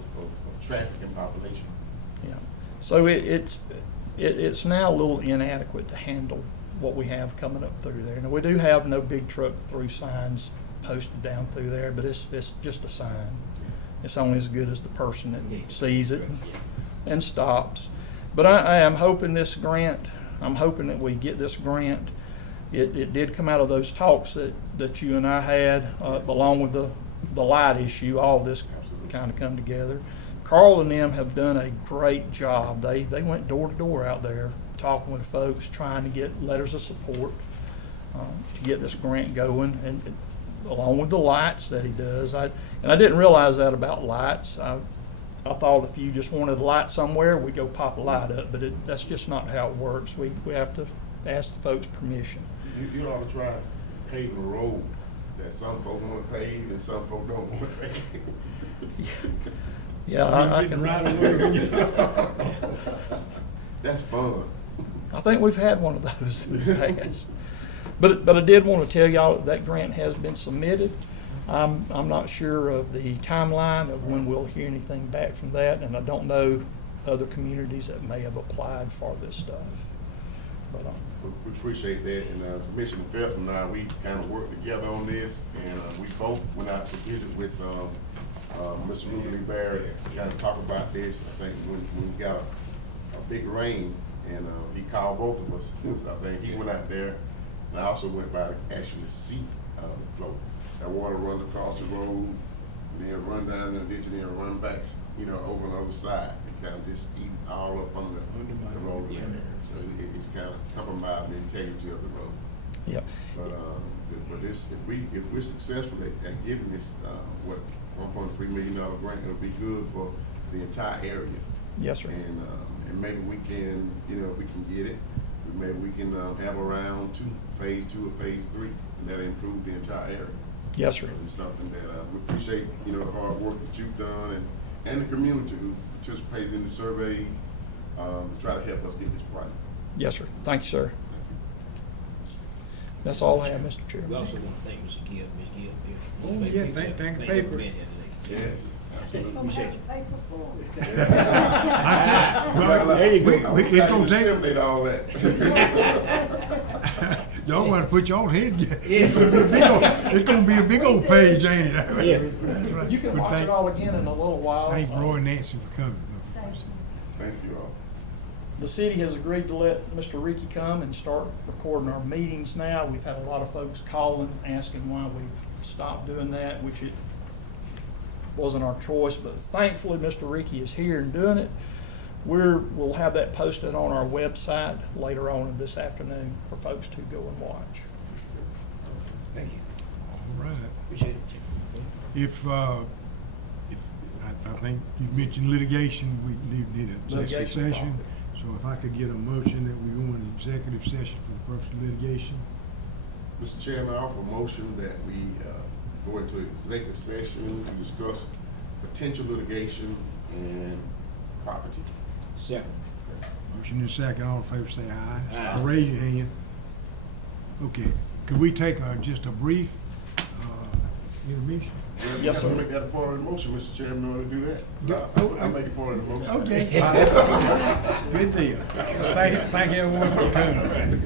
traffic and population. Yeah. So it's now a little inadequate to handle what we have coming up through there. Now, we do have no big truck through signs posted down through there, but it's just a sign. It's only as good as the person that sees it and stops. But I am hoping this grant, I'm hoping that we get this grant. It did come out of those talks that you and I had, along with the light issue, all of this kind of come together. Carl and them have done a great job. They went door to door out there talking with folks, trying to get letters of support to get this grant going, and along with the lights that he does. And I didn't realize that about lights. I thought if you just wanted a light somewhere, we'd go pop a light up, but that's just not how it works. We have to ask the folks permission. You ought to try paving a road that some folk want to pave and some folk don't want to pave. Yeah, I can. Right away. That's fun. I think we've had one of those in the past. But I did want to tell y'all that grant has been submitted. I'm not sure of the timeline of when we'll hear anything back from that, and I don't know other communities that may have applied for this stuff. But We appreciate that, and Commissioner Felton and I, we kind of worked together on this, and we both went out to visit with Mr. Ruby Barrett, kind of talk about this. I think when we got a big rain, and he called both of us, so I think he went out there, and I also went by to actually see the flow. That water runs across the road, and then run down the ditch, and then run back, over on the other side, and kind of just eat all up under the road in there. So it's kind of compromised the integrity of the road. Yep. But this, if we're successful at giving this, what, $1.3 million grant, it'll be good for the entire area. Yes, sir. And maybe we can, if we can get it, maybe we can have a round two, phase 2 or phase 3, and that'll improve the entire area. Yes, sir. So it's something that we appreciate, the hard work that you've done, and the community who participated in the surveys to try to help us get this right. Yes, sir. Thank you, sir. That's all I have, Mr. Chairman. We also want to thank Mr. Gibb, Ms. Gibb. Oh, yeah, thank the paper. Yes. Appreciate you. It's gonna take, Disseminate all that. y'all wanna put your own head, it's gonna be a big old page, ain't it? Yeah. That's right. You can But watch thank- it all again in a little while. Thank Roy and Nancy for coming. Thank you all. The city has agreed to let Mr. Ricky come and start recording our meetings now. We've had a lot of folks calling, asking why we stopped doing that, which it wasn't our choice, but thankfully Mr. Ricky is here and doing it. We'll have that posted on our website later on this afternoon for folks to go and watch. Thank you. All right. Appreciate it. If I think you mentioned litigation, we need an executive Litigation session. So if I could get a motion that we go into executive session for the purpose of litigation. Mr. Chairman, I offer a motion that we go into executive session to discuss potential litigation and property. Second. Motion and second, all in favor say aye. Aye. Raise your hand. Okay, could we take just a brief intermission? Yes, sir. You make that a part of the motion, Mr. Chairman, in order to do that. So I'll make it part of the motion. Okay. Good deal. Thank everyone for coming.